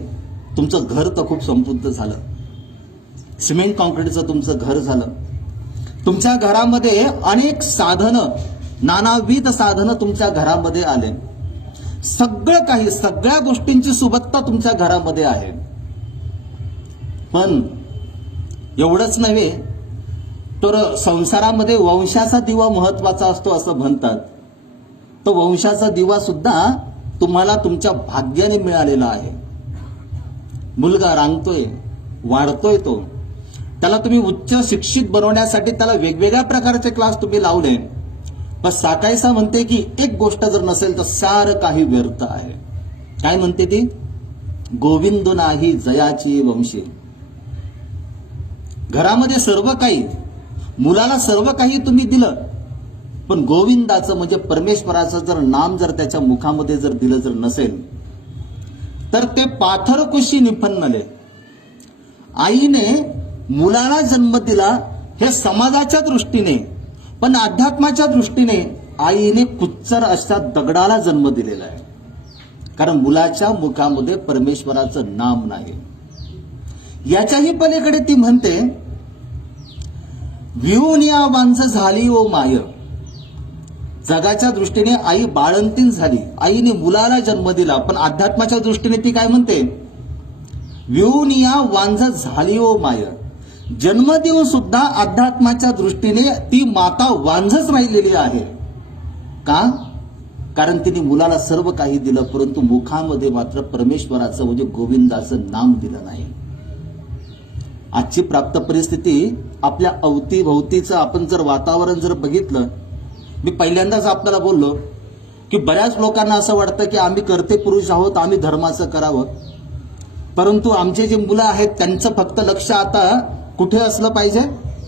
तुमचं घर तर खूप समृद्ध झालं, सिमेंट कॉन्क्रीटचं तुमचं घर झालं, तुमच्या घरामध्ये अनेक साधनं, नानाविध साधनं तुमच्या घरामध्ये आले, सगळं काही, सगळ्या गोष्टींची सुबत्ता तुमच्या घरामध्ये आहे. पण एवढंच नव्हे तर संसारामध्ये वंशाचा दिवा महत्वाचा असतो असं म्हणतात. तो वंशाचा दिवा सुद्धा तुम्हाला तुमच्या भाग्याने मिळालेला आहे. मुलगा रांगतोय, वाढतोय, तो त्याला तुम्ही उच्च शिक्षित बनवण्यासाठी त्याला वेगवेगळ्या प्रकारचे क्लास तुम्ही लावले, पण साकाईसा म्हणते की एक गोष्ट जर नसेल तर सारं काही व्यर्थ आहे. काय म्हणते ती? गोविंद नाही जयाची वंशी. घरामध्ये सर्व काही, मुलाला सर्व काही तुम्ही दिलं, पण गोविंदाचं म्हणजे परमेश्वराचं जर नाम जर त्याच्या मुखामध्ये जर दिलं जर नसेल तर ते पाथर कुशी निफन्नले. आईने मुलाला जन्म दिला हे समाजाच्या दृष्टीने, पण अध्यात्माच्या दृष्टीने आईने कुच्चर अशा दगडाला जन्म दिलेला आहे, कारण मुलाच्या मुखामध्ये परमेश्वराचं नाम नाही. याच्याही पलीकडे ती म्हणते वियोनिया वांझ झाली ओ माय. जगाच्या दृष्टीने आई बाळंतीण झाली, आईने मुलाला जन्म दिला, पण अध्यात्माच्या दृष्टीने ती काय म्हणते? वियोनिया वांझ झाली ओ माय. जन्म देऊन सुद्धा अध्यात्माच्या दृष्टीने ती माता वांझच राहिलेली आहे. का? कारण तिने मुलाला सर्व काही दिलं, परंतु मुखामध्ये मात्र परमेश्वराचं म्हणजे गोविंदाचं नाम दिलं नाही. आजची प्राप्त परिस्थिती, आपल्या अवतीभोवतीचं आपण जर वातावरण जर बघितलं, मी पहिल्यांदाच आपल्याला बोललो की बऱ्याच लोकांना असं वाटतं की आम्ही कर्ते पुरुष आहोत, आम्ही धर्माचं करावं, परंतु आमचे जे मुलं आहेत त्यांचं फक्त लक्ष आता कुठे असलं पाहिजे?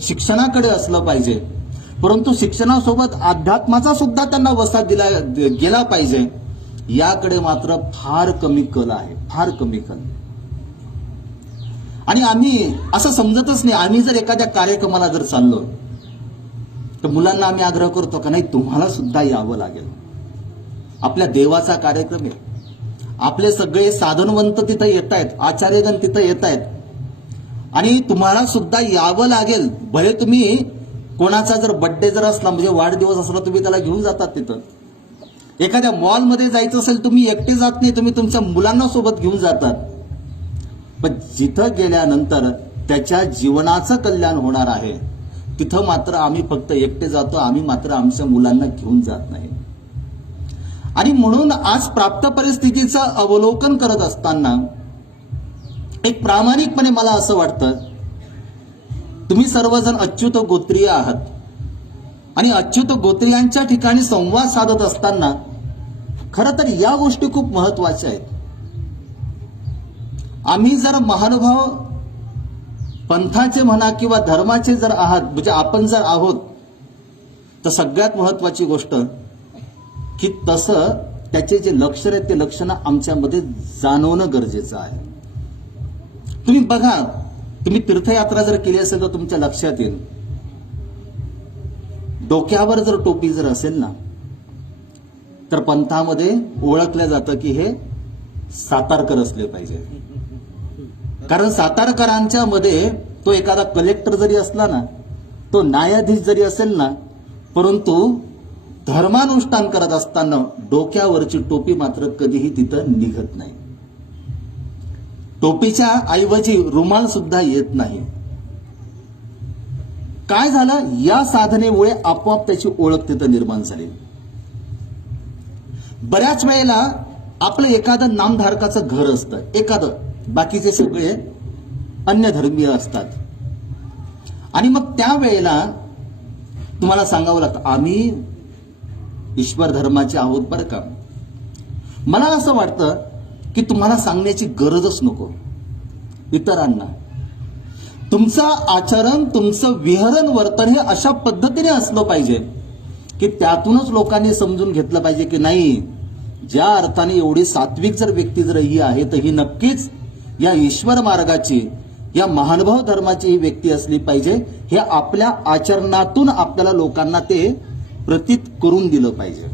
शिक्षणाकडे असलं पाहिजे. परंतु शिक्षणासोबत अध्यात्माचा सुद्धा त्यांना वसा दिला गेला पाहिजे, याकडे मात्र फार कमी कल आहे, फार कमी कल. आणि आम्ही असं समजतच नाही, आम्ही जर एखाद्या कार्यक्रमाला जर चाललो तर मुलांना आम्ही आग्रह करतो का नाही तुम्हाला सुद्धा यावं लागेल, आपल्या देवाचा कार्यक्रम आहे, आपले सगळे साधनवंत तिथं येत आहेत, आचार्यगण तिथं येत आहेत आणि तुम्हाला सुद्धा यावं लागेल. भले तुम्ही कोणाचा जर बर्थडे जर असला, म्हणजे वाढदिवस असला, तुम्ही त्याला घेऊन जातात. तिथं एखाद्या मॉलमध्ये जायचं असेल, तुम्ही एकटे जात नाही, तुम्ही तुमच्या मुलांना सोबत घेऊन जातात. पण जिथं गेल्यानंतर त्याच्या जीवनाचं कल्याण होणार आहे, तिथं मात्र आम्ही फक्त एकटे जातो, आम्ही मात्र आमच्या मुलांना घेऊन जात नाही. आणि म्हणून आज प्राप्त परिस्थितीचं अवलोकन करत असताना एक प्रामाणिकपणे मला असं वाटतं, तुम्ही सर्वजण अच्युत गोत्रीय आहात आणि अच्युत गोत्रीयांच्या ठिकाणी संवाद साधत असताना खरं तर या गोष्टी खूप महत्वाच्या आहेत. आम्ही जर महानुभाव पंथाचे म्हणा किंवा धर्माचे जर आहात, म्हणजे आपण जर आहोत, तर सगळ्यात महत्वाची गोष्ट की तसं त्याचे जे लक्षण आहेत ते लक्षणं आमच्यामध्ये जाणवणं गरजेचं आहे. तुम्ही बघा, तुम्ही तीर्थयात्रा जर केली असेल तर तुमच्या लक्षात येईल, डोक्यावर जर टोपी जर असेल ना तर पंथामध्ये ओळखलं जातं की हे सातारकर असले पाहिजे. कारण सातारकरांच्या मध्ये तो एखादा कलेक्टर जरी असला ना, तो न्यायाधीश जरी असेल ना, परंतु धर्मानुष्ठान करत असताना डोक्यावरची टोपी मात्र कधीही तिथं निघत नाही. टोपीच्या ऐवजी रुमाल सुद्धा येत नाही. काय झालं, या साधनेमुळे आपोआप त्याची ओळख तिथं निर्माण झाली. बऱ्याच वेळेला आपलं एखादं नामधारकाचं घर असतं, एखादं, बाकीचे सगळे अन्य धर्मीय असतात. आणि मग त्यावेळेला तुम्हाला सांगावं लागतं, आम्ही ईश्वर धर्माचे आहोत बरं का. मला असं वाटतं की तुम्हाला सांगण्याची गरजच नको इतरांना. तुमचं आचरण, तुमचं विहरण वर्तन हे अशा पद्धतीने असलं पाहिजे की त्यातूनच लोकांनी समजून घेतलं पाहिजे की नाही, ज्या अर्थाने एवढी सात्विक जर व्यक्ती जर ही आहे तर ही नक्कीच या ईश्वर मार्गाची, या महानुभाव धर्माची ही व्यक्ती असली पाहिजे. हे आपल्या आचरणातून आपल्याला लोकांना ते प्रतीत करून दिलं पाहिजे.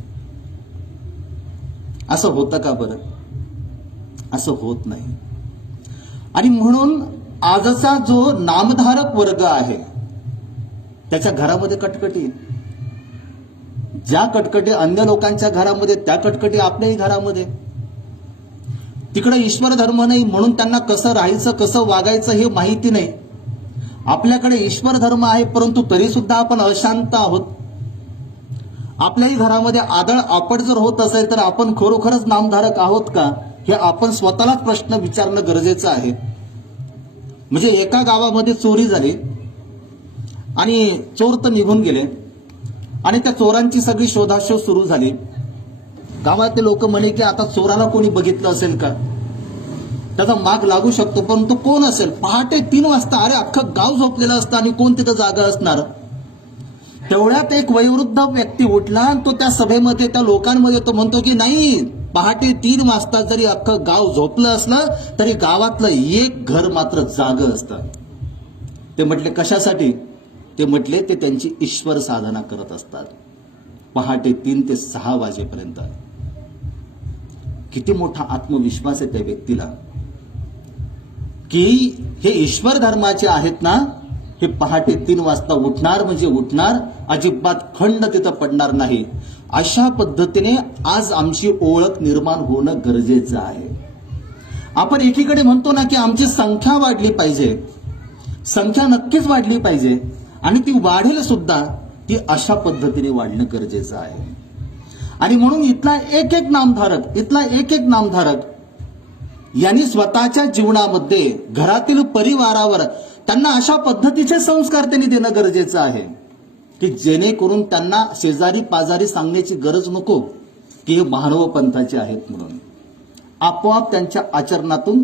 असं होतं का बरं? असं होत नाही. आणि म्हणून आजचा जो नामधारक वर्ग आहे त्याच्या घरामध्ये कटकटी, ज्या कटकटी अन्य लोकांच्या घरामध्ये त्या कटकटी आपल्याही घरामध्ये. तिकडे ईश्वर धर्म नाही म्हणून त्यांना कसं राहायचं, कसं वागायचं हे माहिती नाही. आपल्याकडे ईश्वर धर्म आहे परंतु तरी सुद्धा आपण अशांत आहोत. आपल्याही घरामध्ये आदळ आपट जर होत असेल तर आपण खरोखरच नामधारक आहोत का, हे आपण स्वतःलाच प्रश्न विचारणं गरजेचं आहे. म्हणजे एका गावामध्ये चोरी झाली आणि चोर तर निघून गेले आणि त्या चोरांची सगळी शोधाशोध सुरू झाली. गावातले लोक म्हणे की आता चोराला कोणी बघितलं असेल का, त्याचा माग लागू शकतो, परंतु कोण असेल. पहाटे 3 वाजता, अरे अख्खं गाव झोपलेलं असतं आणि कोण तिथं जागा असणार. तेवढ्यात एक वयोवृद्ध व्यक्ती उठला आणि तो त्या सभेमध्ये, त्या लोकांमध्ये तो म्हणतो की नाही, पहाटे 3 वाजता जरी अख्खं गाव झोपलं असलं तरी गावातलं एक घर मात्र जागं असतं. ते म्हटले कशासाठी? ते म्हटले ते त्यांची ईश्वर साधना करत असतात पहाटे 3 ते 6 वाजेपर्यंत. किती मोठा आत्मविश्वास आहे त्या व्यक्तीला की हे ईश्वर धर्माचे आहेत ना, हे पहाटे 3 वाजता उठणार म्हणजे उठणार, अजिबात खंड तिथं पडणार नाही. अशा पद्धतीने आज आमची ओळख निर्माण होणं गरजेचं आहे. आपण एकीकडे म्हणतो ना की आमची संख्या वाढली पाहिजे, संख्या नक्कीच वाढली पाहिजे आणि ती वाढेल सुद्धा, ती अशा पद्धतीने वाढणं गरजेचं आहे. आणि म्हणून इथला एक एक नामधारक यांनी स्वतःच्या जीवनामध्ये घरातील परिवारावर त्यांना अशा पद्धतीचे संस्कार त्यांनी देणं गरजेचं आहे की जेणेकरून त्यांना शेजारी पाजारी सांगण्याची गरज नको की हे महानुभाव पंथाचे आहेत म्हणून. आपोआप त्यांच्या आचरणातून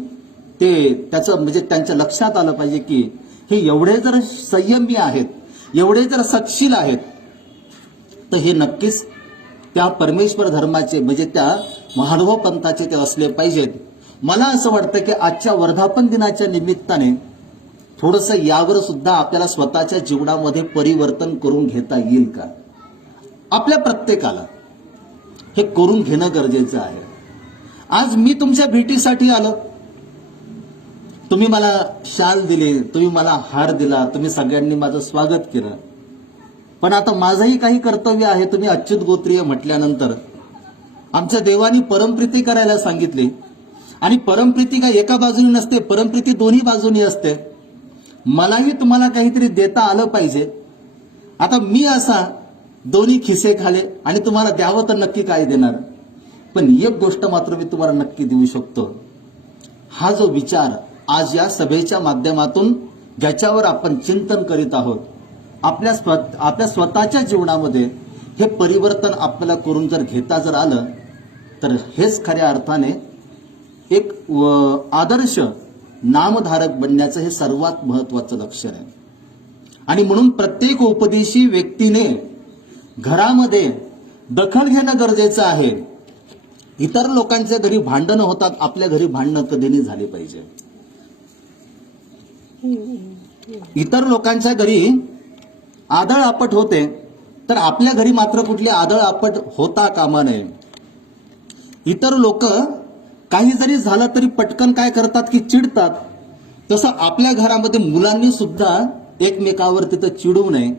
ते त्याचं म्हणजे त्यांच्या लक्षात आलं पाहिजे की हे एवढे जर संयमी आहेत, एवढे जर सत्शील आहेत, तर हे नक्कीच त्या परमेश्वर धर्माचे म्हणजे त्या महानुभाव पंथाचे ते असले पाहिजेत. मला असं वाटतं की आजच्या वर्धापन दिनाच्या निमित्ताने थोडंसं यावर सुद्धा आपल्याला स्वतःच्या जीवनामध्ये परिवर्तन करून घेता येईल का, आपल्या प्रत्येकाला हे करून घेणं गरजेचं आहे. आज मी तुमच्या भेटीसाठी आलो, तुम्ही मला शाल दिली, तुम्ही मला हार दिला, तुम्ही सगळ्यांनी माझं स्वागत केलं. पण आता माझंही काही कर्तव्य आहे. तुम्ही अच्युत गोत्रीय म्हटल्यानंतर आमच्या देवानी परमप्रीती करायला सांगितली आणि परमप्रीती काय एका बाजूनी नसते, परमप्रीती दोन्ही बाजूनी असते. मलाही तुम्हाला काहीतरी देता आलं पाहिजे. आता मी असा दोन्ही खिसे खाले आणि तुम्हाला द्यावं तर नक्की काय देणार. पण एक गोष्ट मात्र मी तुम्हाला नक्की देऊ शकतो. हा जो विचार आज या सभेच्या माध्यमातून ज्याच्यावर आपण चिंतन करीत आहोत, आपल्या स्वतःच्या जीवनामध्ये हे परिवर्तन आपल्याला करून जर घेता जर आलं तर हेच खऱ्या अर्थाने एक आदर्श नामधारक बनण्याचं हे सर्वात महत्वाचं लक्षण आहे. आणि म्हणून प्रत्येक उपदेशी व्यक्तीने घरामध्ये दखल घेणं गरजेचं आहे. इतर लोकांच्या घरी भांडणं होतात, आपल्या घरी भांडणं कधी नाही झाली पाहिजे. इतर लोकांच्या घरी आदळ आपट होते तर आपल्या घरी मात्र कुठली आदळ आपट होता कामा नये. इतर लोक काही जरी झालं तरी पटकन काय करतात की चिडतात. तसं आपल्या घरामध्ये मुलांनी सुद्धा एकमेकावर तिथं चिडू नये.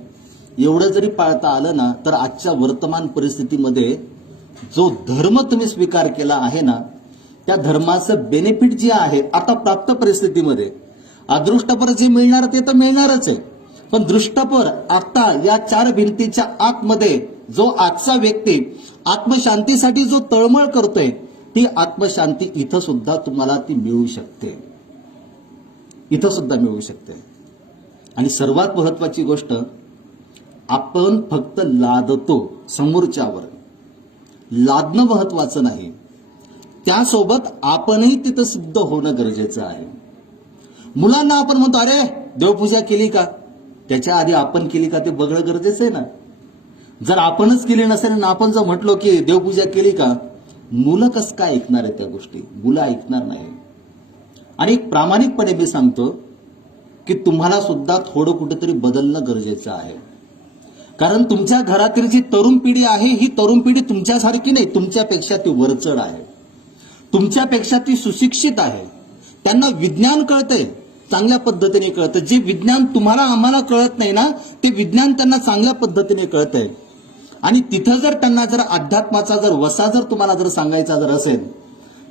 एवढं जरी पाळता आलं ना तर आजच्या वर्तमान परिस्थितीमध्ये जो धर्म तुम्ही स्वीकार केला आहे ना त्या धर्माचं बेनिफिट जे आहे आता प्राप्त परिस्थितीमध्ये अदृष्टपर जे मिळणार ते तर मिळणारच आहे. पण दृष्टपर आता या चार भिंतीच्या आतमध्ये जो आजचा व्यक्ती आत्मशांतीसाठी जो तळमळ करतोय ती आत्मशांती इथं सुद्धा तुम्हाला ती मिळू शकते. इथं सुद्धा मिळू शकते. आणि सर्वात महत्वाची गोष्ट आपण फक्त लादतो समोरच्यावर, लादणं महत्वाचं नाही, त्यासोबत आपणही तिथं सिद्ध होणं गरजेचं आहे. मुलांना आपण म्हणतो अरे देवपूजा केली का, त्याच्या आधी आपण केली का ते बघणं गरजेचं आहे ना. जर आपणच केली नसेल ना आपण जर म्हटलो की देवपूजा केली का, मुलं कसं काय ऐकणार आहे त्या गोष्टी, मुलं ऐकणार नाही. आणि प्रामाणिकपणे मी सांगतो की तुम्हाला सुद्धा थोडं कुठेतरी बदलणं गरजेचं आहे. कारण तुमच्या घरातील जी तरुण पिढी आहे ही तरुण पिढी तुमच्यासारखी नाही, तुमच्यापेक्षा ती वरचढ आहे, तुमच्यापेक्षा ती सुशिक्षित आहे. त्यांना विज्ञान कळतंय, चांगल्या पद्धतीने कळतं. जे विज्ञान तुम्हाला आम्हाला कळत नाही ना ते विज्ञान त्यांना चांगल्या पद्धतीने कळतंय. आणि तिथं जर त्यांना जर अध्यात्माचा जर वसा जर तुम्हाला जर सांगायचा जर असेल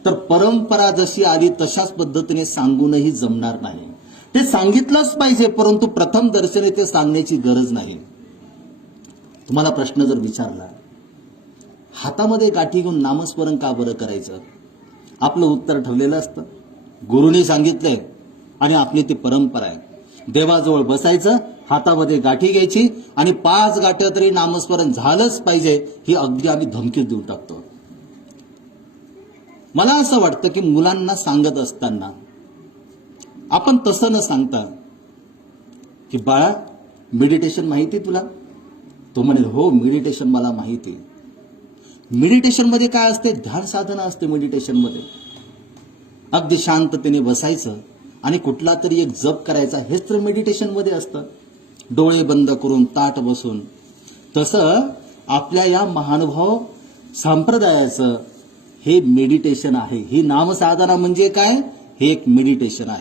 तर परंपरा जशी आली तशाच पद्धतीने सांगूनही जमणार नाही. ते सांगितलंच पाहिजे परंतु प्रथम दर्शनी ते सांगण्याची गरज नाही. तुम्हाला प्रश्न जर विचारला हातामध्ये गाठी घेऊन नामस्मरण का बरं करायचं, आपलं उत्तर ठरलेलं असतं. गुरुनी सांगितलंय आणि आपली ती परंपरा आहे. देवाजवळ बसायचं, हातामध्ये गाठी घ्यायची आणि 5 गाठ्या तरी नामस्मरण झालंच पाहिजे ही अगदी आम्ही धमकी देऊन टाकतो. मला असं वाटतं की मुलांना सांगत असताना आपण तसं न सांगता की बाळा मेडिटेशन माहिती तुला, तो म्हणेल हो मेडिटेशन मला माहिती. मेडिटेशन मध्ये काय असते, ध्यान साधना असते. मेडिटेशन मध्ये अगदी शांततेने बसायचं आणि कुठला तरी एक जप करायचा, हेच तर मेडिटेशन मध्ये असतं. डोळे बंद करून ताट बसून. तसं आपल्या या महानुभाव संप्रदायाचं हे मेडिटेशन आहे. ही नामसाधना म्हणजे काय, हे एक मेडिटेशन आहे.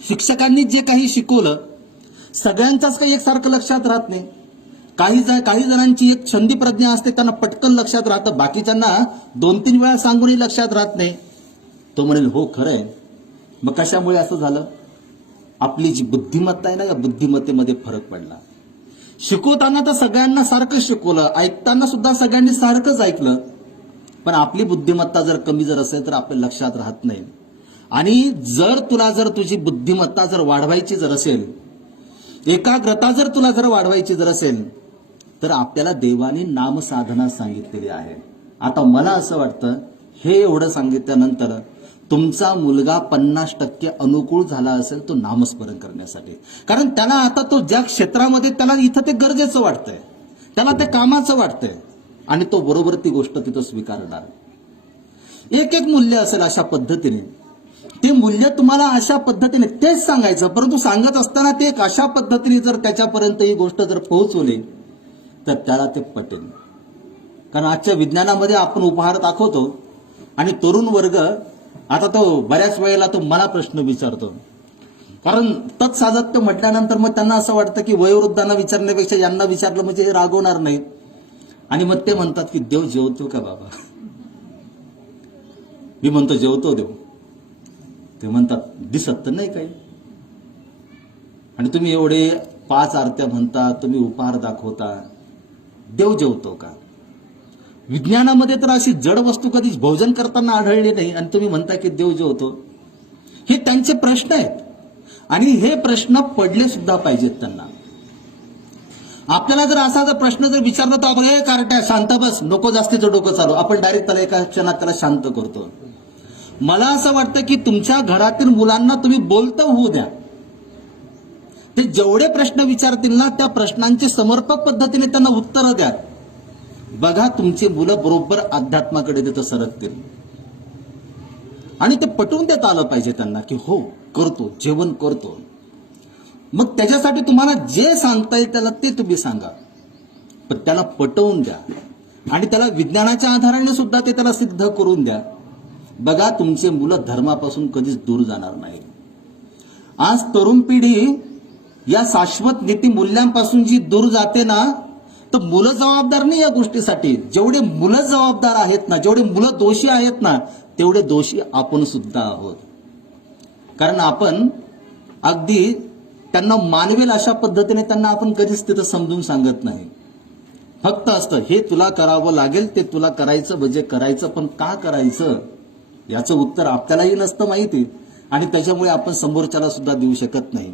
शिक्षकांनी जे काही शिकवलं सगळ्यांचाच काही एकसारखं लक्षात राहत नाही. काही जणांची एक छंदी प्रज्ञा असते, त्यांना पटकन लक्षात राहतं, बाकीच्यांना 2-3 वेळा सांगूनही लक्षात राहत नाही. तो म्हणेल हो खरंय. मग कशामुळे असं झालं, आपली जी बुद्धिमत्ता आहे ना या बुद्धिमत्तेमध्ये फरक पडला. शिकवताना तर सगळ्यांना सारखं शिकवलं, ऐकताना सुद्धा सगळ्यांनी सारखंच ऐकलं, पण आपली बुद्धिमत्ता जर कमी जर असेल तर आपल्या लक्षात राहत नाही. आणि जर तुझी बुद्धिमत्ता जर वाढवायची जर असेल, एकाग्रता जर तुला जर वाढवायची जर असेल तर आपल्याला देवाने नामसाधना सांगितलेली आहे. आता मला असं वाटतं हे एवढं सांगितल्यानंतर तुमचा मुलगा 50% अनुकूल झाला असेल तो नामस्मरण करण्यासाठी. कारण त्याला आता तो ज्या क्षेत्रामध्ये त्याला इथं ते गरजेचं वाटतंय, त्याला ते कामाचं वाटतंय आणि तो बरोबर ती गोष्ट तिथं स्वीकारणार. एक मूल्य असेल अशा पद्धतीने, ते मूल्य तुम्हाला अशा पद्धतीने तेच सांगायचं, परंतु सांगत असताना ते एक अशा पद्धतीने जर त्याच्यापर्यंत ही गोष्ट जर पोहोचवली तर त्याला ते पटेल. कारण आजच्या विज्ञानामध्ये आपण उपहार दाखवतो आणि तरुण वर्ग आता तो बऱ्याच वेळेला तो मला प्रश्न विचारतो. कारण तत्साधत्य म्हटल्यानंतर मग त्यांना असं वाटतं की वयोवृद्धांना विचारण्यापेक्षा यांना विचारलं म्हणजे हे रागवणार नाहीत. आणि मग ते म्हणतात की देव जेवतो का बाबा. मी म्हणतो जेवतो देव. ते म्हणतात दिसत तर नाही काही. आणि तुम्ही एवढे 5 आरत्या म्हणता, तुम्ही उपहार दाखवता, देव जेवतो का? विज्ञानामध्ये तर अशी जड वस्तू कधीच भोजन करताना आढळली नाही आणि तुम्ही म्हणता की देव जेवतो. हे त्यांचे प्रश्न आहेत आणि हे प्रश्न पडले सुद्धा पाहिजेत त्यांना. आपल्याला जर असा जर प्रश्न जर विचारला तर आपण हे कार्ट्या शांत बस, नको जास्तीचं डोकं चालू, आपण डायरेक्ट त्याला एका क्षणात त्याला शांत करतो. मला असं वाटतं की तुमच्या घरातील मुलांना तुम्ही बोलतं होऊ द्या. ते जेवढे प्रश्न विचारतील ना त्या प्रश्नांची समर्पक पद्धतीने त्यांना उत्तरं द्या. बघा तुमची मुलं बरोबर अध्यात्माकडे तिथं सरकतील. आणि ते पटवून देता आलं पाहिजे त्यांना की हो करतो, जेवण करतो. मग त्याच्यासाठी तुम्हाला जे सांगता येईल त्याला ते तुम्ही सांगा, पण त्याला पटवून द्या आणि त्याला विज्ञानाच्या आधाराने सुद्धा ते त्याला सिद्ध करून द्या. बघा तुमचे मुलं धर्मापासून कधीच दूर जाणार नाही. आज तरुण पिढी या शाश्वत नीती मूल्यांपासून जी दूर जाते ना, तर मुलं जबाबदार नाही या गोष्टीसाठी. जेवढे मुलं जबाबदार आहेत ना, जेवढे मुलं दोषी आहेत ना, तेवढे दोषी आपण सुद्धा आहोत. कारण आपण अगदी त्यांना मानवेल अशा पद्धतीने त्यांना आपण कधीच तिथं समजून सांगत नाही. फक्त असतं हे तुला करावं लागेल, ते तुला करायचं म्हणजे करायचं, पण का करायचं याचं उत्तर आपल्यालाही नसतं माहिती आणि त्याच्यामुळे आपण समोरच्याला सुद्धा देऊ शकत नाही.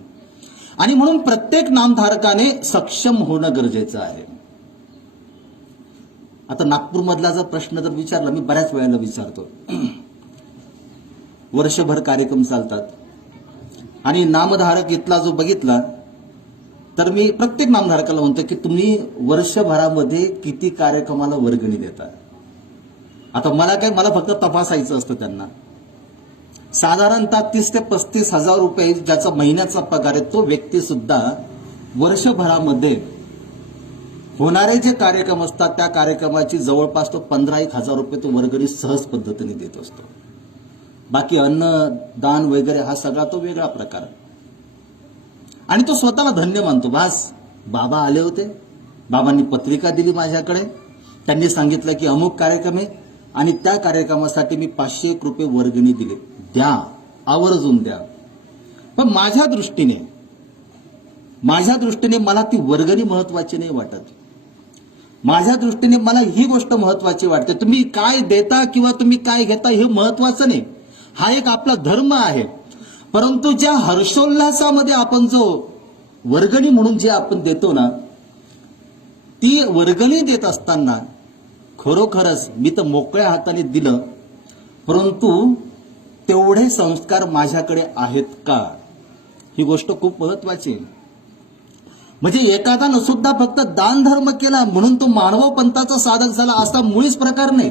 आणि म्हणून प्रत्येक नामधारकाने सक्षम होणं गरजेचं आहे. आता नागपूरमधला जर प्रश्न जर विचारला, मी बऱ्याच वेळेला विचारतो, वर्षभर कार्यक्रम चालतात आणि नामधारक इथला जो बघितला तर मी प्रत्येक नामधारकाला म्हणतो की तुम्ही वर्षभरामध्ये किती कार्यक्रमाला वर्गणी देता. आता मला फक्त तपासायचं असतं त्यांना. साधारणतः 30 ते 35 हजार रुपये ज्याचा महिन्याचा पगार आहे तो व्यक्ती सुद्धा वर्षभरामध्ये होणारे जे कार्यक्रम असतात त्या कार्यक्रमाची जवळपास तो 15-1 हजार रुपये तो वर्गणी सहज पद्धतीने देत असतो. बाकी अन्न दान वगैरे हा सगळा तो वेगळा प्रकार आणि तो स्वतःला धन्य मानतो. बस बाबा आले होते, बाबांनी पत्रिका दिली माझ्याकडे, त्यांनी सांगितलं की अमुक कार्यक्रम आहे आणि त्या कार्यक्रमासाठी मी 501 रुपये वर्गणी दिले, द्या आवर्जून द्या. पण माझ्या दृष्टीने मला ती वर्गणी महत्वाची नाही वाटत. माझ्या दृष्टीने मला ही गोष्ट महत्वाची वाटते. तुम्ही काय देता किंवा तुम्ही काय घेता हे महत्वाचं नाही, हा एक आपला धर्म आहे. परंतु ज्या हर्षोल्लासामध्ये आपण जो वर्गणी म्हणून जे आपण देतो ना, ती वर्गणी देत असताना खरोखरच मी तर मोकळ्या हाताने दिलं, परंतु तेवढे संस्कार माझ्याकडे आहेत का, ही गोष्ट खूप महत्वाची आहे. म्हणजे एखादा सुद्धा फक्त दान धर्म केला म्हणून तो मानव पंथाचा साधक झाला असा मुळीच प्रकार नाही.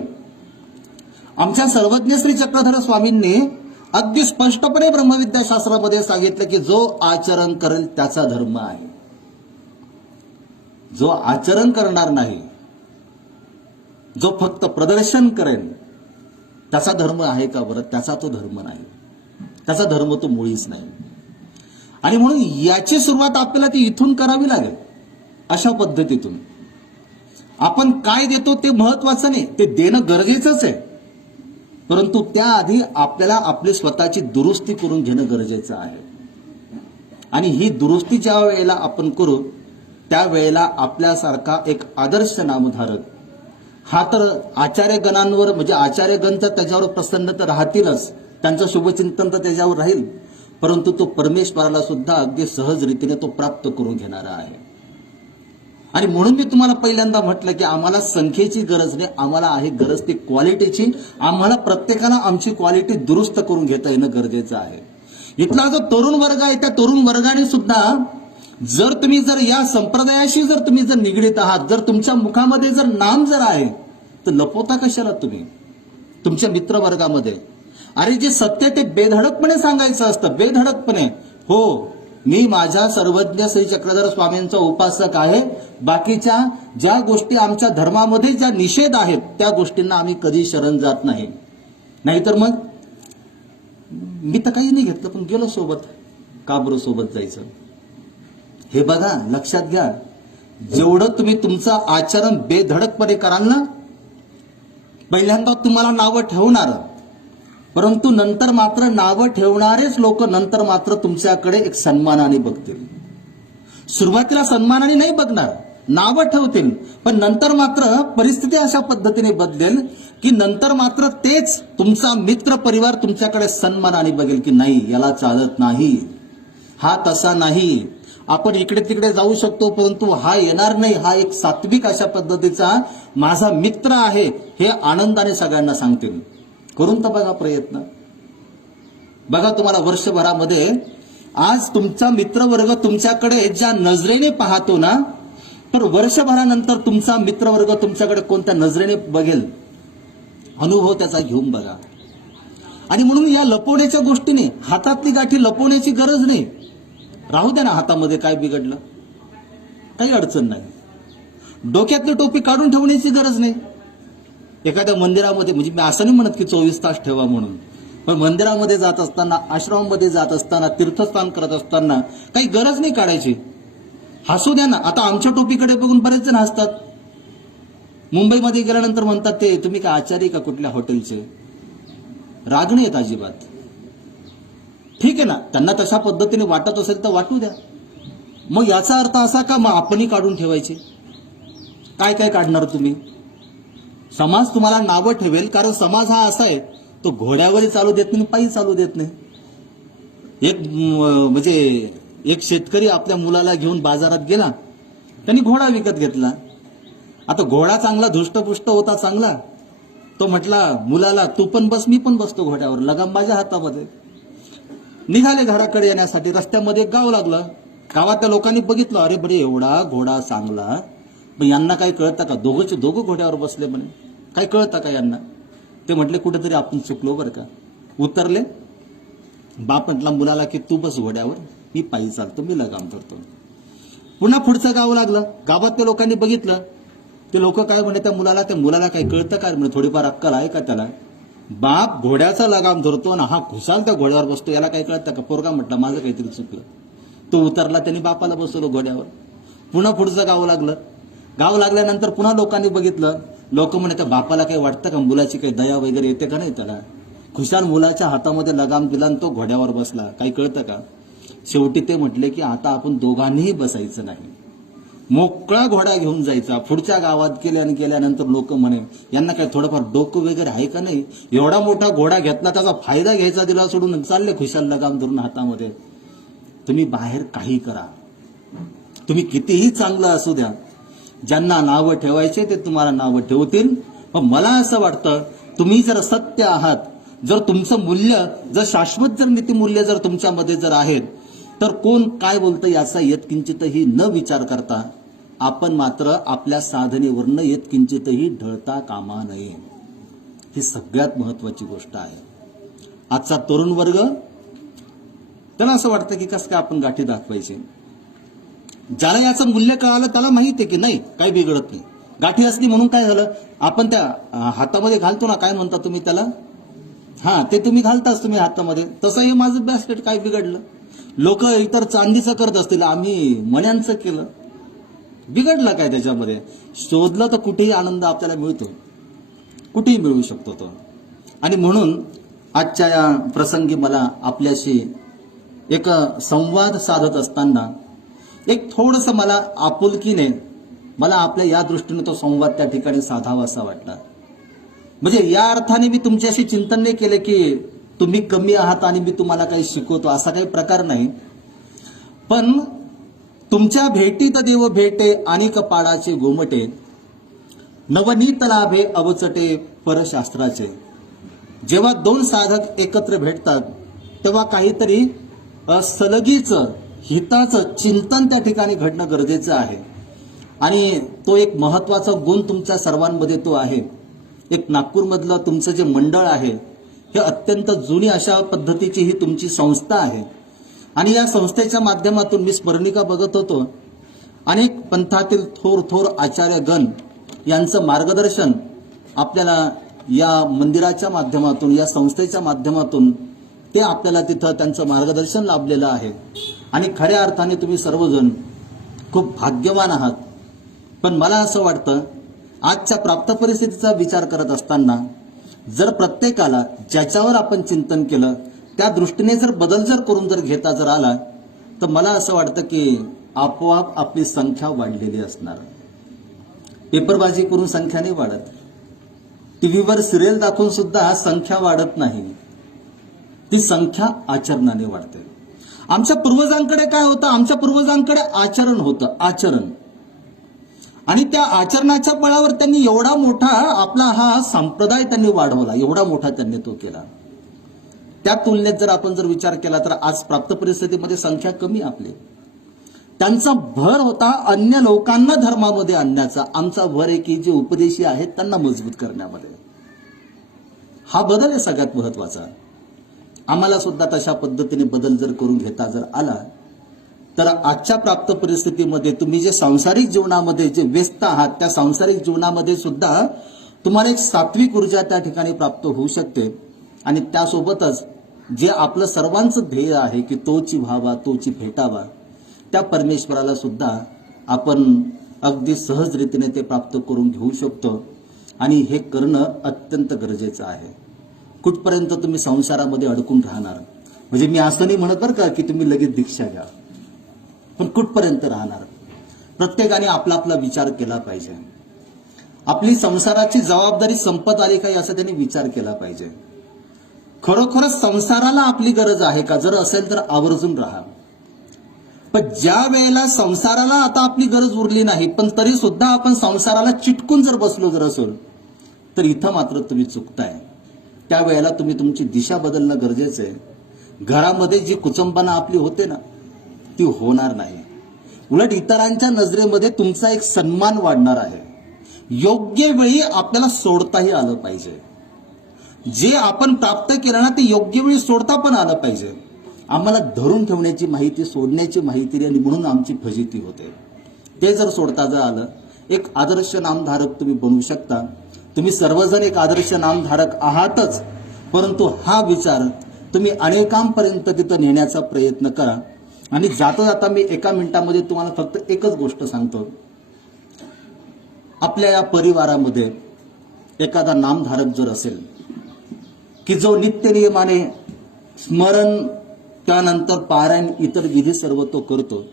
आमच्या सर्वज्ञ श्री चक्रधर स्वामींनी अगदी स्पष्टपणे ब्रह्मविद्याशास्त्रामध्ये सांगितलं की जो आचरण करेल त्याचा धर्म आहे. जो आचरण करणार नाही, जो फक्त प्रदर्शन करेल त्याचा धर्म आहे का बरं? त्याचा तो धर्म नाही, त्याचा धर्म तो मुळीच नाही. आणि म्हणून याची सुरुवात आपल्याला ती इथून करावी लागेल. अशा पद्धतीतून आपण काय देतो ते महत्वाचं नाही, ते देणं गरजेचंच आहे, परंतु त्याआधी आपल्याला आपली स्वतःची दुरुस्ती करून घेणं गरजेचं आहे. आणि ही दुरुस्ती ज्या वेळेला आपण करू त्यावेळेला आपल्यासारखा एक आदर्श नामधारक हा तर आचार्यगणांवर म्हणजे आचार्यगण तर त्याच्यावर प्रसन्न तर राहतीलच, त्यांचं शुभचिंतन तर त्याच्यावर राहील, परंतु तो परमेश्वराला सुद्धा अगदी सहज रीतीने तो प्राप्त करून घेणारा आहे. आणि म्हणून मी तुम्हाला पहिल्यांदा म्हटलं की आम्हाला संख्येची गरज नाही, आम्हाला आहे गरज ती क्वालिटीची. आम्हाला प्रत्येकाला आमची क्वालिटी दुरुस्त करून घेता येणं गरजेचं आहे. इथला जो तरुण वर्ग आहे त्या तरुण वर्गाने सुद्धा जर तुम्ही जर या संप्रदायाशी जर तुम्ही जर निगडीत आहात, जर तुमच्या मुखामध्ये जर नाम जर आहे तर लपवता कशाला तुम्ही तुमच्या मित्रवर्गामध्ये? अरे जे सत्य ते बेधडकपणे सांगायचं असतं, बेधडकपणे. हो मी माझ्या सर्वज्ञ श्री चक्रधर स्वामींचा उपासक आहे, बाकीच्या ज्या गोष्टी आमच्या धर्मामध्ये ज्या निषेध आहेत त्या गोष्टींना आम्ही कधी शरण जात नाही. नाहीतर मग मी तर काही नाही घेतलं पण गेलो सोबत, का बरं सोबत जायचं? हे बघा लक्षात घ्या, जेवढं तुम्ही तुमचं आचरण बेधडकपणे कराल ना, पहिल्यांदा तुम्हाला नावं ठेवणार, परंतु नंतर मात्र नावं ठेवणारेच लोक नंतर मात्र तुमच्याकडे एक सन्मानाने बघतील. सुरुवातीला सन्मानाने नाही बघणार, नावं ठेवतील, पण नंतर मात्र परिस्थिती अशा पद्धतीने बदलेल की नंतर मात्र तेच तुमचा मित्र परिवार तुमच्याकडे सन्मानाने बघेल की नाही, याला चालत नाही, हा तसा नाही. आपण इकडे तिकडे जाऊ शकतो परंतु हा येणार नाही, हा एक सात्विक अशा पद्धतीचा माझा मित्र आहे, हे आनंदाने सगळ्यांना सांगतील. करून तर बघा प्रयत्न. बघा तुम्हाला वर्षभरामध्ये आज तुमचा मित्रवर्ग तुमच्याकडे ज्या नजरेने पाहतो ना, तर वर्षभरानंतर तुमचा मित्रवर्ग तुमच्याकडे कोणत्या नजरेने बघेल, अनुभव त्याचा घेऊन बघा. आणि म्हणून या लपवण्याच्या गोष्टीने, हातातली गाठी लपवण्याची गरज नाही. राहू द्या ना, हातामध्ये काय बिघडलं, काही अडचण नाही. डोक्यातली टोपी काढून ठेवण्याची गरज नाही. एखाद्या मंदिरामध्ये, म्हणजे मी असं नाही म्हणत की 24 तास ठेवा म्हणून, पण मंदिरामध्ये जात असताना, आश्रमामध्ये जात असताना, तीर्थस्थान करत असताना काही गरज नाही काढायची. हसू द्या ना. आता आमच्या टोपीकडे बघून बरेच जण हसतात. मुंबईमध्ये गेल्यानंतर म्हणतात ते तुम्ही काय आचारी का कुठल्या हॉटेलचे, राग नाही येत अजिबात. ठीक आहे ना, त्यांना तशा पद्धतीने वाटत असेल तर वाटू द्या. मग याचा अर्थ असा का मग आपणही काढून ठेवायचे? काय काय काढणार तुम्ही? समाज तुम्हाला नावं ठेवेल, कारण समाज हा असा आहे, तो घोड्यावरही चालू देत नाही, पायी चालू देत नाही. म्हणजे एक शेतकरी आपल्या मुलाला घेऊन बाजारात गेला, त्यांनी घोडा विकत घेतला. आता घोडा चांगला धुष्टपुष्ट होता, चांगला. तो म्हटला मुलाला, तू पण बस, मी पण बसतो घोड्यावर, लगाम माझ्या हातामध्ये. निघाले घराकडे येण्यासाठी. रस्त्यामध्ये एक गाव लागलं. गावातल्या लोकांनी बघितलं, अरे बरे एवढा घोडा चांगला, मग यांना काही कळतं का? दोघं घोड्यावर बसले म्हणे, काय कळतं का यांना? ते म्हटले कुठेतरी आपण चुकलो बरं का. उतरले. बाप म्हटला मुलाला की तू बस घोड्यावर, मी पायी चालतो, मी लगाम धरतो. पुन्हा पुढचं गाव लागलं. गावातल्या लोकांनी बघितलं. ते लोक काय म्हणे त्या मुलाला काही कळतं का म्हणे, थोडीफार अक्कल आहे का त्याला? बाप घोड्याचा लगाम धरतो ना हा खुशाल त्या घोड्यावर बसतो, याला काही कळतं का? पोरगा म्हटला माझं काहीतरी चुकलं. तो उतरला, त्यांनी बापाला बसवलं घोड्यावर. पुन्हा पुढचं गाव लागलं. गाव लागल्यानंतर पुन्हा लोकांनी बघितलं. लोक म्हणे त्या बापाला काही वाटतं का, मुलाची काही दया वगैरे येते का नाही त्याला? खुशाल मुलाच्या हातामध्ये लगाम दिला आणि तो घोड्यावर बसला, काही कळतं का? शेवटी ते म्हटले की आता आपण दोघांनीही बसायचं नाही, मोकळा घोडा घेऊन जायचा. पुढच्या गावात गेल्यानंतर लोक म्हणे यांना काय थोडंफार डोकं वगैरे आहे का नाही? एवढा मोठा घोडा घेतला, त्याचा फायदा घ्यायचा दिला सोडून चालले खुशाल लगाम धरून हातामध्ये. तुम्ही बाहेर काही करा, तुम्ही कितीही चांगलं असू द्या, ज्यांना नावं ठेवायचे ते तुम्हाला नावं ठेवतील. पण मला असं वाटतं तुम्ही जर सत्य आहात, जर तुमचं मूल्य, जर शाश्वत जर नीतिमूल्य जर तुमच्यामध्ये जर आहेत, तर कोण काय बोलतं याचा यत्किंचितही न विचार करता आपण मात्र आपल्या साधनेवरनं यत्किंचितही ढळता कामा नये. ही सगळ्यात महत्वाची गोष्ट आहे. आजचा तरुण वर्ग त्याला असं वाटतं की कसं काय आपण गाठी दाखवायचे. ज्याला याचं मूल्य कळालं त्याला माहिती आहे की नाही काही बिघडत नाही. गाठी असली म्हणून काय झालं, आपण त्या हातामध्ये घालतो ना, काय म्हणता तुम्ही त्याला, हा ते तुम्ही घालताच तुम्ही हातामध्ये. तसं हे माझं ब्रेसलेट काय बिघडलं? लोक इतर चांदीचं करत असतील, आम्ही मण्यांचं केलं, बिघडलं काय त्याच्यामध्ये? शोधलं तर कुठेही आनंद आपल्याला मिळतो, कुठेही मिळू शकतो तो. आणि म्हणून आजच्या या प्रसंगी मला आपल्याशी एक संवाद साधत असताना एक थोडंसं मला आपुलकीने मला आपल्या या दृष्टीने तो संवाद त्या ठिकाणी साधावा असा वाटला. म्हणजे या अर्थाने मी तुमच्याशी चिंतन नाही केले की तुम्ही कमी आहात आणि मी तुम्हाला काही शिकवतो, असा काही प्रकार नाही. पण तुमच्या भेटीत देव भेटे आणि कपाळाचे गोमटे, नवनीत लाभे अवचटे परशास्त्राचे. जेव्हा दोन साधक एकत्र भेटतात तेव्हा काहीतरी सलगीचं, हिताचं चिंतन त्या ठिकाणी घडणं गरजेचं आहे. आणि तो एक महत्वाचा गुण तुमच्या सर्वांमध्ये तो आहे. एक नागपूरमधलं तुमचं जे मंडळ आहे हे अत्यंत जुनी अशा पद्धतीची ही तुमची संस्था आहे. आणि या संस्थेच्या माध्यमातून मी स्मरणिका बघत होतो, अनेक पंथातील थोर थोर आचार्यगण यांचं मार्गदर्शन आपल्याला या मंदिराच्या माध्यमातून, या संस्थेच्या माध्यमातून ते आपल्याला तिथं त्यांचं मार्गदर्शन लाभलेलं आहे. आणि खऱ्या अर्थाने तुम्ही सर्वजण खूप भाग्यवान आहात. पण मला असं वाटतं आजच्या प्राप्त परिस्थितीचा विचार करत असताना जर प्रत्येकाला ज्याच्यावर आपण चिंतन केलं त्या दृष्टीने जर बदल जर करून जर घेता जर आला, तर मला असं वाटतं की आपोआप आपली संख्या वाढलेली असणार. पेपरबाजी करून संख्या नाही वाढत. टीव्हीवर सिरियल दाखवून सुद्धा संख्या वाढत नाही. ती संख्या आचरणाने वाढते. आमच्या पूर्वजांकडे काय होतं? आमच्या पूर्वजांकडे आचरण होतं, आचरण. आणि त्या आचरणाच्या बळावर त्यांनी एवढा मोठा आपला हा संप्रदाय त्यांनी वाढवला, एवढा मोठा त्यांनी तो केला. त्या तुलनेत जर आपण विचार केला तर आज प्राप्त परिस्थितीमध्ये संख्या कमी आपली. त्यांचा भर होता अन्य लोकांना धर्मामध्ये आणण्याचा. आमचा भर आहे की जे उपदेशी आहेत त्यांना मजबूत करण्यामध्ये. हा बदल आहे सगळ्यात महत्वाचा. आम्हाला सुद्धा तशा पद्धतीने बदल जर करून घेता जर आला तर आजच्या प्राप्त परिस्थितीमध्ये तुम्ही जे सांसारिक जीवनामध्ये जे व्यस्त आहात त्या सांसारिक जीवनामध्ये सुद्धा तुम्हाला एक सात्विक ऊर्जा त्या ठिकाणी प्राप्त होऊ शकते. आणि त्यासोबतच जे आपलं सर्वांचं ध्येय आहे की तोची व्हावा, तोची भेटावा, त्या परमेश्वराला सुद्धा आपण अगदी सहज रीतीने ते प्राप्त करून घेऊ शकतो. आणि हे करणं अत्यंत गरजेचं आहे. कुठपर्यंत तुम्ही संसारामध्ये अडकून राहणार? म्हणजे मी असं नाही म्हणत बरं का की तुम्ही लगेच दीक्षा घ्या, पण कुठपर्यंत राहणार? प्रत्येकाने आपला आपला विचार केला पाहिजे. आपली संसाराची जबाबदारी संपत आली काही असं त्यांनी विचार केला पाहिजे. खरोखरच संसाराला आपली गरज आहे का? जर असेल तर आवर्जून राहा. पण ज्या वेळेला संसाराला आता आपली गरज उरली नाही पण तरी सुद्धा आपण संसाराला चिटकून जर बसलो जर असेल तर इथं मात्र तुम्ही चुकताय. त्यावेळेला तुम्ही तुमची दिशा बदलणं गरजेचं आहे. घरामध्ये जी कुचंबना आपली होते ना ती होणार नाही. उलट इतरांच्या नजरेमध्ये तुमचा एक सन्मान वाढणार आहे. योग्य वेळी आपल्याला सोडताही आलं पाहिजे. जे आपण प्राप्त केलं ना ते योग्य वेळी सोडता पण आलं पाहिजे. आम्हाला धरून ठेवण्याची माहिती, सोडण्याची माहिती आणि म्हणून आमची फजिती होते. ते जर सोडता जर आलं, एक आदर्श नामधारक तुम्ही बनवू शकता. तुम्ही सर्वजण एक आदर्श नामधारक आहातच, परंतु हा विचार तुम्ही अनेकांपर्यंत तिथं नेण्याचा प्रयत्न करा. आणि जाता जाता मी एका मिनिटामध्ये तुम्हाला फक्त एकच गोष्ट सांगतो. आपल्या या परिवारामध्ये एखादा नामधारक जर असेल की जो नित्यनियमाने स्मरण त्यानंतर पारायण इतर विधी सर्व तो करतो,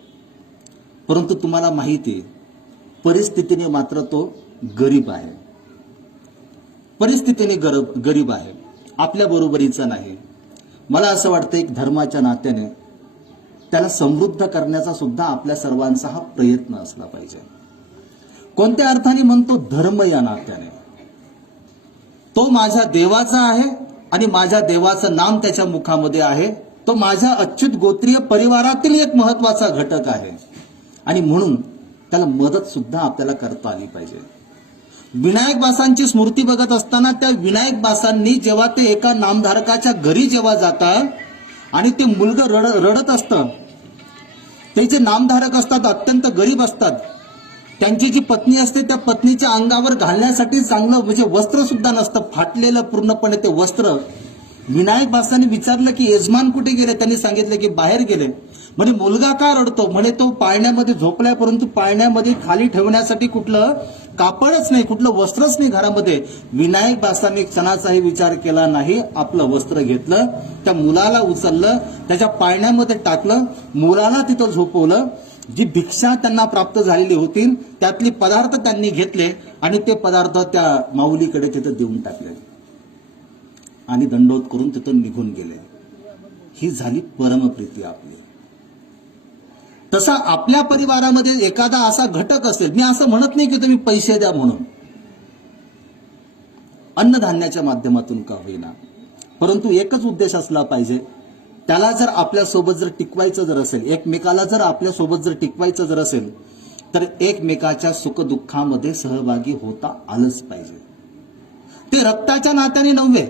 परंतु तुम्हाला माहिती आहे परिस्थितीने मात्र तो गरीब आहे. परिस्थितीने गरीब आहे, आपल्या बरोबरीचा नाही. मला असं वाटतं एक धर्माच्या नात्याने त्याला समृद्ध करण्याचा सुद्धा आपल्या सर्वांचा हा प्रयत्न असला पाहिजे. कोणत्या अर्थाने म्हणतो? धर्म या नात्याने. तो माझ्या देवाचा आहे आणि माझ्या देवाचं नाम त्याच्या मुखामध्ये आहे. तो माझ्या अच्युत गोत्रीय परिवारातील एक महत्वाचा घटक आहे आणि म्हणून त्याला मदत सुद्धा आपल्याला करता आली पाहिजे. विनायक बासांची स्मृती बघत असताना त्या विनायक बासांनी जेव्हा ते एका नामधारकाच्या घरी जेव्हा जातात आणि ते मुलगा रडत असतं, ते जे नामधारक असतात अत्यंत गरीब असतात, त्यांची जी पत्नी असते त्या पत्नीच्या अंगावर घालण्यासाठी चांगलं म्हणजे वस्त्र सुद्धा नसतं, फाटलेलं पूर्णपणे ते वस्त्र. विनायक बासांनी विचारलं की यजमान कुठे गेले? त्यांनी सांगितलं की बाहेर गेले. म्हणे मुलगा का रडतो? म्हणे तो पाळण्यामध्ये झोपलाय, परंतु पाळण्यामध्ये खाली ठेवण्यासाठी कुठलं कापडच नाही, कुठलं वस्त्रच नाही घरामध्ये. विनायक बासांनी क्षणाचाही विचार केला नाही. आपलं वस्त्र घेतलं, त्या मुलाला उचललं, त्याच्या पाळण्यामध्ये टाकलं, मुलाला तिथं झोपवलं. जी भिक्षा त्यांना प्राप्त झालेली होती त्यातली पदार्थ त्यांनी घेतले आणि ते पदार्थ त्या माऊलीकडे तिथं देऊन टाकले आणि दंडोत करून तिथून निघून गेले. ही झाली परमप्रीती आपली. तसा आपल्या परिवारामध्ये एखादा असा घटक असेल, मी असं म्हणत नाही की तुम्ही पैसे द्या म्हणून, अन्नधान्याच्या माध्यमातून का होईना, परंतु एकच उद्देश असला पाहिजे. त्याला जर आपल्यासोबत जर टिकवायचं जर असेल, एकमेकाला जर आपल्यासोबत जर टिकवायचं जर असेल तर एकमेकाच्या सुखदुःखामध्ये सहभागी होता आलंच पाहिजे. ते रक्ताच्या नात्याने नव्हे,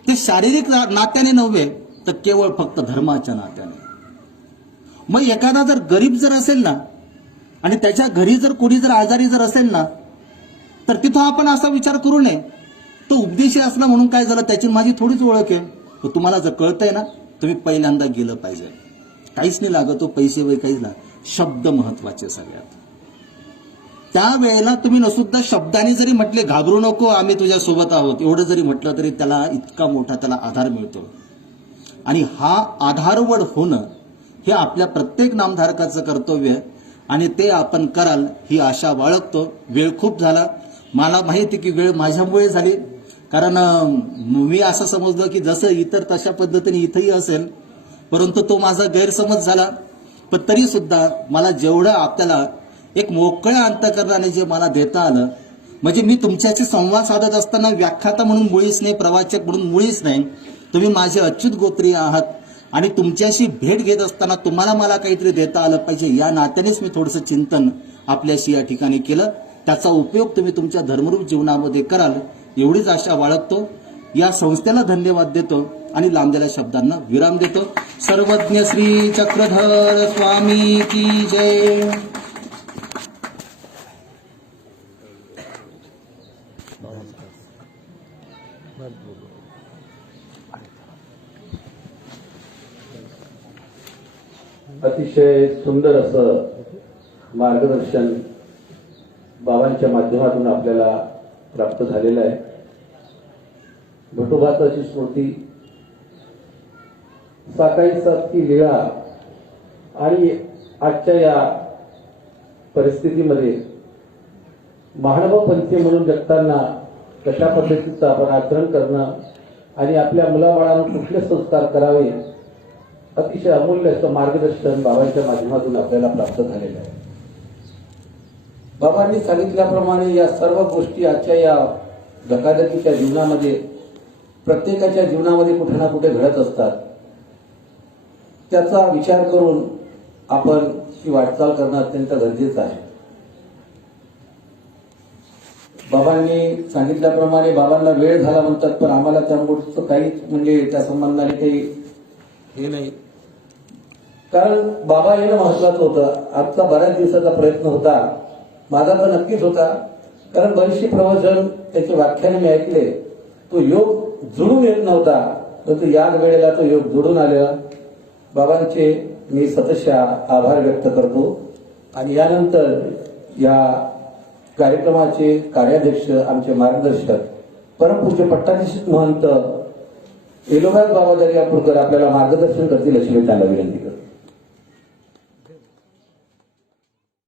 ते शारीरिक नात्याने नव्हे, तर केवळ फक्त धर्माच्या नात्याने. मग एखादा जर गरीब जर असेल ना आणि त्याच्या घरी जर कोणी जर आजारी जर असेल ना तर तिथं आपण असा विचार करू नये तो उपदेशी असला म्हणून काय झालं, त्याची माझी थोडीच ओळख आहे. तर तुम्हाला जर कळतंय ना तुम्ही पहिल्यांदा गेलं पाहिजे. काहीच नाही लागत, तो पैसे वगैरे काहीच लागत, शब्द महत्वाचे सगळ्यात. त्यावेळेला तुम्ही नसुद्धा शब्दाने जरी म्हटले घाबरू नको आम्ही तुझ्या सोबत आहोत, एवढं जरी म्हटलं तरी त्याला इतका मोठा त्याला आधार मिळतो. आणि हा आधारवड होणं हे आपल्या प्रत्येक नामधारकाचं कर्तव्य आहे आणि ते आपण कराल ही आशा बाळगतो. वेळ खूप झाला, मला माहिती की वेळ माझ्यामुळे झाली, कारण मी असं समजलं की जसं इतर तशा पद्धतीने इथंही असेल, परंतु तो माझा गैरसमज झाला. पण तरी सुद्धा मला जेवढं आपल्याला एक मोकळ्या अंतकरणाने जे मला देता आलं, म्हणजे मी तुमच्याशी संवाद साधत असताना व्याख्याता म्हणून मुळीच नाही, प्रवाचक म्हणून मुळीच नाही, तुम्ही माझे अच्युत गोत्रीय आहात आणि तुमच्याशी भेट घेत असताना तुम्हाला मला काहीतरी देता आलं पाहिजे या नात्यानेच मी थोडंसं चिंतन आपल्याशी या ठिकाणी केलं. त्याचा उपयोग तुम्ही तुमच्या धर्मरूप जीवनामध्ये कराल एवढीच आशा बाळगतो. या संस्थेला धन्यवाद देतो आणि लांबलेल्या शब्दांना विराम देतो. सर्वज्ञ श्री चक्रधर स्वामी की जय. अतिशय सुंदर असं मार्गदर्शन बाबांच्या माध्यमातून आपल्याला प्राप्त झालेलं आहे. विठोबाची स्मृती, साकाई सातकी लीळा आणि आजच्या या परिस्थितीमध्ये महानुभाव पंथी म्हणून जगताना कशा पद्धतीचं आपण आचरण करणं आणि आपल्या मुलाबाळांना कुठले संस्कार करावे, अतिशय अमूल्य असं मार्गदर्शन बाबांच्या माध्यमातून आपल्याला प्राप्त झालेलं आहे. बाबांनी सांगितल्याप्रमाणे या सर्व गोष्टी आजच्या या धकाधकीच्या जीवनामध्ये प्रत्येकाच्या जीवनामध्ये कुठे ना कुठे घडत असतात. त्याचा विचार करून आपण ही वाटचाल करणं अत्यंत गरजेचं आहे. बाबांनी सांगितल्याप्रमाणे बाबांना वेळ झाला म्हणतात, पण आम्हाला त्या गोष्टीचं काहीच म्हणजे त्या संबंधाने काही हे नाही, कारण बाबा येणं महत्वाचं होतं. आजचा बऱ्याच दिवसाचा प्रयत्न होता, माझा तर नक्कीच होता, कारण बरीचशी प्रवचन त्याचे व्याख्यान मी ऐकले, तो योग जुळून येत नव्हता, परंतु या वेळेला तो योग जुळून आलेला. बाबांचे मी सतशः आभार व्यक्त करतो. आणि यानंतर या कार्यक्रमाचे कार्याध्यक्ष आमचे मार्गदर्शक परमपूज्य पट्टाधीश महंत एलोबाई बाबा दर्यापूरकर आपल्याला मार्गदर्शन करतील अशी मी त्यांना विनंती करतो.